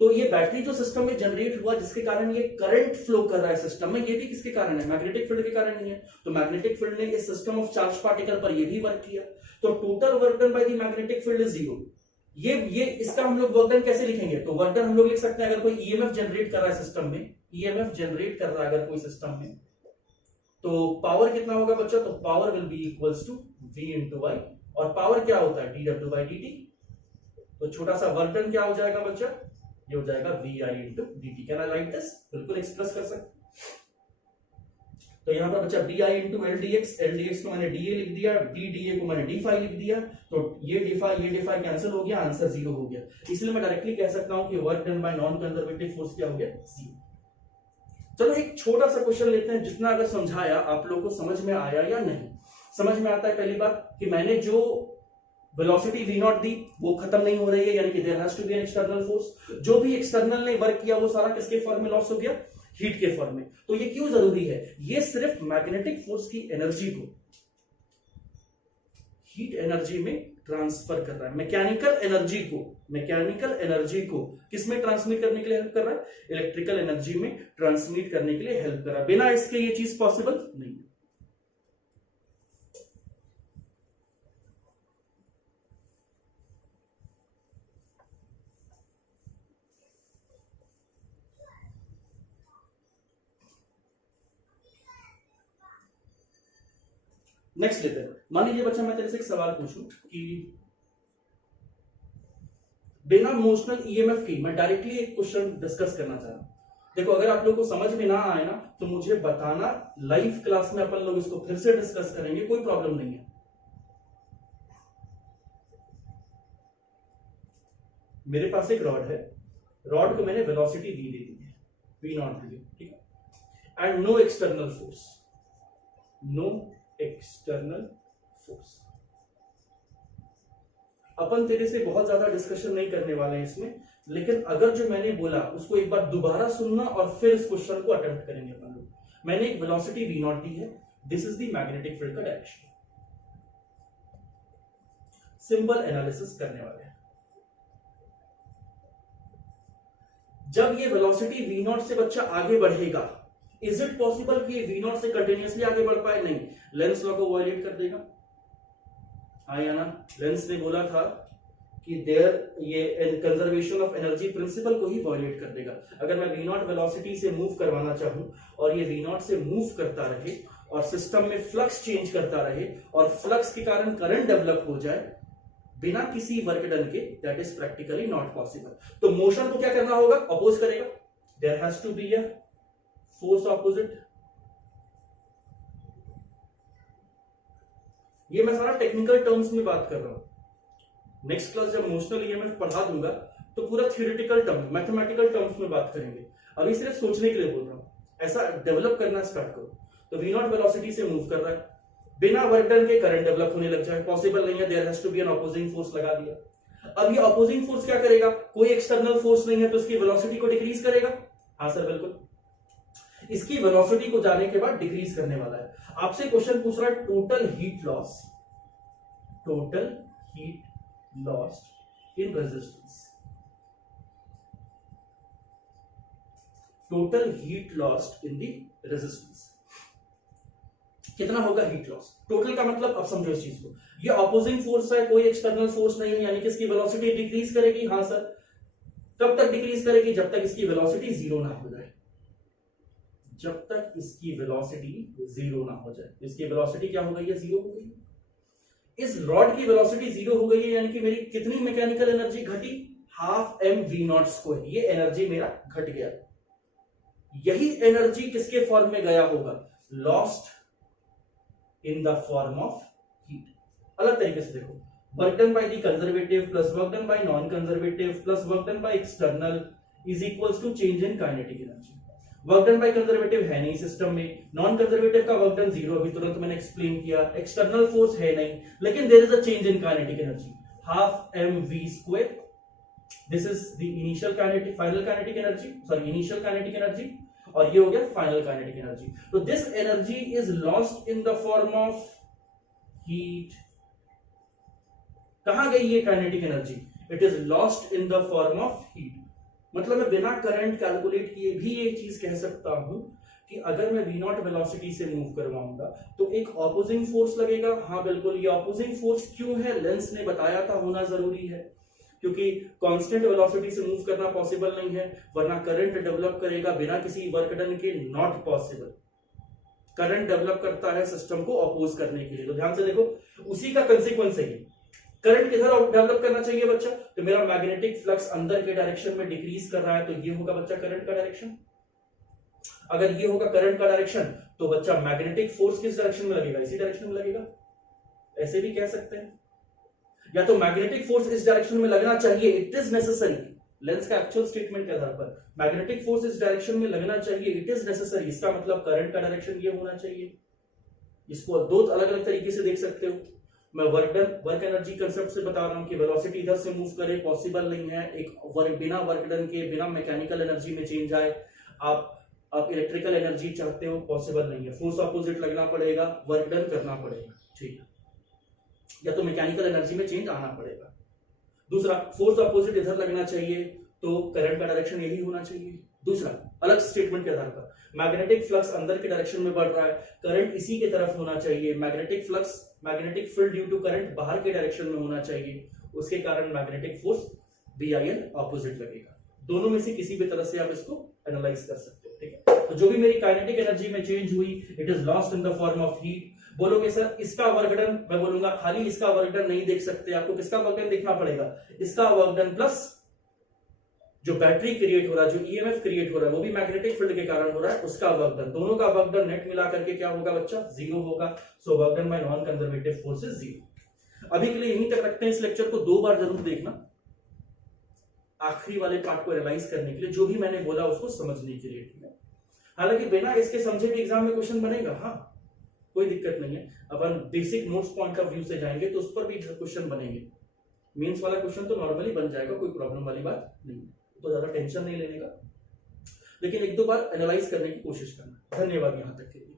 तो ये बैटरी जो सिस्टम में जनरेट हुआ, जिसके कारण ये करंट फ्लो कर रहा है सिस्टम में, ये भी किसके कारण है? मैग्नेटिक फील्ड के कारण ही है। तो मैग्नेटिक फील्ड ने इस सिस्टम ऑफ चार्ज पार्टिकल पर ये भी वर्क किया, तो total work done by the magnetic field is 0। ये इसका हम लोग वर्क डन कैसे लिखेंगे? तो वर्क डन हम लोग लिख सकते हैं, अगर कोई ईएमएफ जनरेट कर रहा है सिस्टम में, ईएमएफ जनरेट कर रहा है अगर कोई सिस्टम में, तो पावर कितना होगा बच्चा? तो power will be equals to V into I, और पावर क्या होता है? D W by D T. तो छोटा सा वर्क डन क्या हो जाएगा बच्चा? ये हो जाएगा V I into D t. Can I write this? बिल्कुल एक्सप्रेस कर सकते। तो यहां पर बच्चा B I into L D x को मैंने डी ए लिख दिया, डी डी ए को मैंने डी फाई लिख दिया, तो ये डी फाई कैंसिल हो गया, आंसर 0 हो गया। इसलिए मैं डायरेक्टली कह सकता हूं कि work done by non conservative force क्या हो गया? 0। चलो एक छोटा सा क्वेश्चन लेते हैं, जितना अगर समझाया आप लोगों को समझ में आया या नहीं। समझ में आता है पहली बात कि मैंने जो वेलोसिटी वी नॉट दी वो खत्म नहीं हो रही है, यानी कि there has to be an external force. जो भी एक्सटर्नल ने वर्क किया वो सारा किसके फॉर्म में लॉस हो गया? हीट के फॉर्म में। तो ये क्यों जरूरी है? ये सिर्फ मैग्नेटिक फोर्स की एनर्जी को हीट एनर्जी में ट्रांसफर कर रहा है। मैकेनिकल एनर्जी को किसमें ट्रांसमिट करने के लिए हेल्प कर रहा है? इलेक्ट्रिकल एनर्जी में ट्रांसमिट करने के लिए हेल्प कर रहा है। बिना इसके ये चीज पॉसिबल नहीं है। नेक्स्ट लेते हैं। मान लीजिए बच्चा मैं तेरे से एक सवाल पूछूं कि बिना मोशनल ईएमएफ की मैं डायरेक्टली एक क्वेश्चन डिस्कस करना चाह रहा हूं। देखो, अगर आप लोग को समझ में ना आए ना तो मुझे बताना, लाइव क्लास में अपन लोग इसको फिर से डिस्कस करेंगे, कोई प्रॉब्लम नहीं है। मेरे पास एक रॉड है, रॉड को मैंने वेलोसिटी वी दे दी है, वी नॉट दी, ठीक है, एंड नो एक्सटर्नल फोर्स, अपन तेरे से बहुत ज्यादा डिस्कशन नहीं करने वाले हैं इसमें, लेकिन अगर जो मैंने बोला उसको एक बार दोबारा सुनना और फिर इस क्वेश्चन को अटेम्प्ट करेंगे अपन लोग। मैंने एक वेलोसिटी वी नॉट दी है, this is the magnetic field का डायरेक्शन। सिंपल एनालिसिस करने वाले हैं। जब ये वेलोसिटी वी नॉट से बच्चा आगे बढ़ेगा, इज इट पॉसिबल कि वी नॉट से कंटिन्यूअसली आगे बढ़ पाए? नहीं, लेंस लॉ को वायलेट कर देगा। हाँ या ना? लेंस ने बोला था कि ये कंजर्वेशन ऑफ एनर्जी प्रिंसिपल को ही वायलेट कर देगा। अगर मैं वी नॉट वेलोसिटी से मूव करवाना चाहूं और ये वी नॉट से मूव करता रहे और सिस्टम में फ्लक्स चेंज करता रहे और फ्लक्स के कारण करंट डेवलप हो जाए बिना किसी वर्क डन के, that is practically not possible. तो मोशन को क्या करना होगा? अपोज करेगा। There has to be a force opposite. ये मैं सारा टेक्निकल टर्म्स में बात कर रहा हूं। नेक्स्ट क्लास जब मोशनल ईएमएफ पढ़ा दूंगा तो पूरा थियोरेटिकल टर्म, मैथमेटिकल टर्म्स में बात करेंगे। अभी सिर्फ सोचने के लिए बोल रहा हूं, ऐसा डेवलप करना स्टार्ट करो। तो वी नॉट वेलोसिटी से मूव कर रहा है, बिना वर्क डन के करंट डेवलप होने लग जाए, पॉसिबल नहीं है, there has to be an opposing force लगा दिया। अब ये ऑपोजिंग फोर्स क्या करेगा? कोई एक्सटर्नल फोर्स नहीं है तो इसकी वेलोसिटी को डिक्रीज करेगा। हाँ सर बिल्कुल, इसकी वेलोसिटी को जाने के बाद डिक्रीज करने वाला है। आपसे क्वेश्चन पूछ रहा है total heat loss total heat lost in resistance. Total heat lost in the resistance. कितना होगा हीट लॉस? टोटल का मतलब अब समझो इस चीज को, ये ऑपोजिंग फोर्स है, कोई एक्सटर्नल फोर्स नहीं है, यानी कि इसकी वेलोसिटी डिक्रीज करेगी। हाँ सर, कब तक डिक्रीज करेगी? जब तक इसकी वेलोसिटी जीरो ना हो जाए। जब तक इसकी वेलोसिटी जीरो ना हो जाए। इसकी वेलोसिटी क्या हो गई है? जीरो हो गई है। इस रॉड की वेलोसिटी जीरो हो गई है, यानी कि मेरी कितनी मैकेनिकल एनर्जी घटी? Half m v naught square. ये एनर्जी मेरा घट गया। यही एनर्जी किसके फॉर्म में गया होगा? Lost in the form of heat. अलग तरीके से देखो, work done by the conservative plus work done by non-conservative plus work done by external is equals to change in kinetic energy. Work done by conservative है नहीं system में, non conservative का work done zero, अभी तुरंत मैंने explain किया, external force है नहीं, लेकिन there is a change in kinetic energy, half m v square. This is the initial kinetic, final kinetic energy, sorry initial kinetic energy, और ये हो गया फाइनल काइनेटिक एनर्जी. तो this energy is lost in the form of heat. कहां गई ये kinetic energy? It is lost in the form of heat. मतलब मैं बिना करंट कैलकुलेट किए भी एक चीज कह सकता हूं कि अगर मैं वी नॉट वेलोसिटी से मूव करवाऊंगा तो एक ऑपोजिंग फोर्स लगेगा. हाँ बिल्कुल, ये ऑपोजिंग फोर्स क्यों है? लेंस ने बताया था होना जरूरी है, क्योंकि कांस्टेंट वेलोसिटी से मूव करना पॉसिबल नहीं है, वरना करंट डेवलप करेगा बिना किसी वर्क डन के, नॉट पॉसिबल. करंट डेवलप करता है सिस्टम को अपोज करने के लिए. तो ध्यान से देखो, उसी का कंसीक्वेंस है ये. करंट किधर डेवलप करना चाहिए बच्चा? तो मेरा मैग्नेटिक फ्लक्स अंदर के डायरेक्शन में डिक्रीज कर रहा है, तो ये होगा बच्चा करंट का डायरेक्शन. अगर ये होगा करंट का डायरेक्शन, तो बच्चा मैग्नेटिक फोर्स किस डायरेक्शन में लगेगा? इसी डायरेक्शन में लगेगा. ऐसे भी कह सकते हैं, या तो मैग्नेटिक फोर्स इस डायरेक्शन में लगना चाहिए, इट इज नेसेसरी. लेंस का एक्चुअल स्टेटमेंट के आधार पर मैग्नेटिक फोर्स इस डायरेक्शन में लगना चाहिए, इट इज नेसेसरी. इसका मतलब करंट का डायरेक्शन ये होना चाहिए. इसको दो अलग अलग तरीके से देख सकते हो. मैं वर्क एनर्जी कंसेप्ट से बता रहा हूं कि वेलोसिटी इधर से मूव करे, पॉसिबल नहीं है. एक बिना वर्क डन के, बिना मैकेनिकल एनर्जी में चेंज आए. आप इलेक्ट्रिकल एनर्जी चाहते हो, पॉसिबल नहीं है. फोर्स अपोजिट लगना पड़ेगा, वर्क डन करना पड़ेगा, ठीक है, या तो मैकेनिकल एनर्जी में चेंज आना पड़ेगा. दूसरा, फोर्स अपोजिट इधर लगना चाहिए, तो करंट का डायरेक्शन यही होना चाहिए. दूसरा, अलग स्टेटमेंट के आधार पर मैग्नेटिक फ्लक्स अंदर के डायरेक्शन में बढ़ रहा है, करंट इसी के तरफ होना चाहिए. Magnetic flux, magnetic field due to current बाहर के डायरेक्शन में होना चाहिए, उसके कारण मैग्नेटिक फोर्स BIL ऑपोजिट लगेगा. दोनों में से किसी भी तरह से आप इसको एनालाइज कर सकते हो, ठीक है. तो जो भी मेरी काइनेटिक एनर्जी में चेंज हुई, it is lost in the form of heat. बोलोगे सर इसका वर्क डन, मैं बोलूंगा खाली इसका वर्क डन नहीं देख सकते, आपको किसका वर्क डन देखना पड़ेगा? इसका वर्क डन प्लस जो बैटरी क्रिएट हो रहा है, जो EMF क्रिएट हो रहा है, वो भी मैग्नेटिक फील्ड के कारण हो रहा है, उसका वर्क डन. दोनों का वर्क डन नेट मिला करके क्या होगा बच्चा? जीरो होगा. So work done by non conservative force is zero. अभी के लिए यहीं तक रखते हैं. इस लेक्चर को 2 बार जरूर देखना, आखिरी वाले पार्ट को एनालाइज करने के लिए, जो भी मैंने बोला उसको समझने के लिए, ठीक है. हालांकि बिना इसके समझे भी एग्जाम में क्वेश्चन बनेगा, हाँ कोई दिक्कत नहीं है. अपन basic notes point of view से जाएंगे तो उस पर भी क्वेश्चन बनेंगे. मेंस वाला क्वेश्चन तो नॉर्मली बन जाएगा, कोई प्रॉब्लम वाली बात नहीं, तो ज्यादा टेंशन नहीं लेने का, लेकिन 1-2 बार एनालाइज करने की कोशिश करना. धन्यवाद यहां तक के लिए.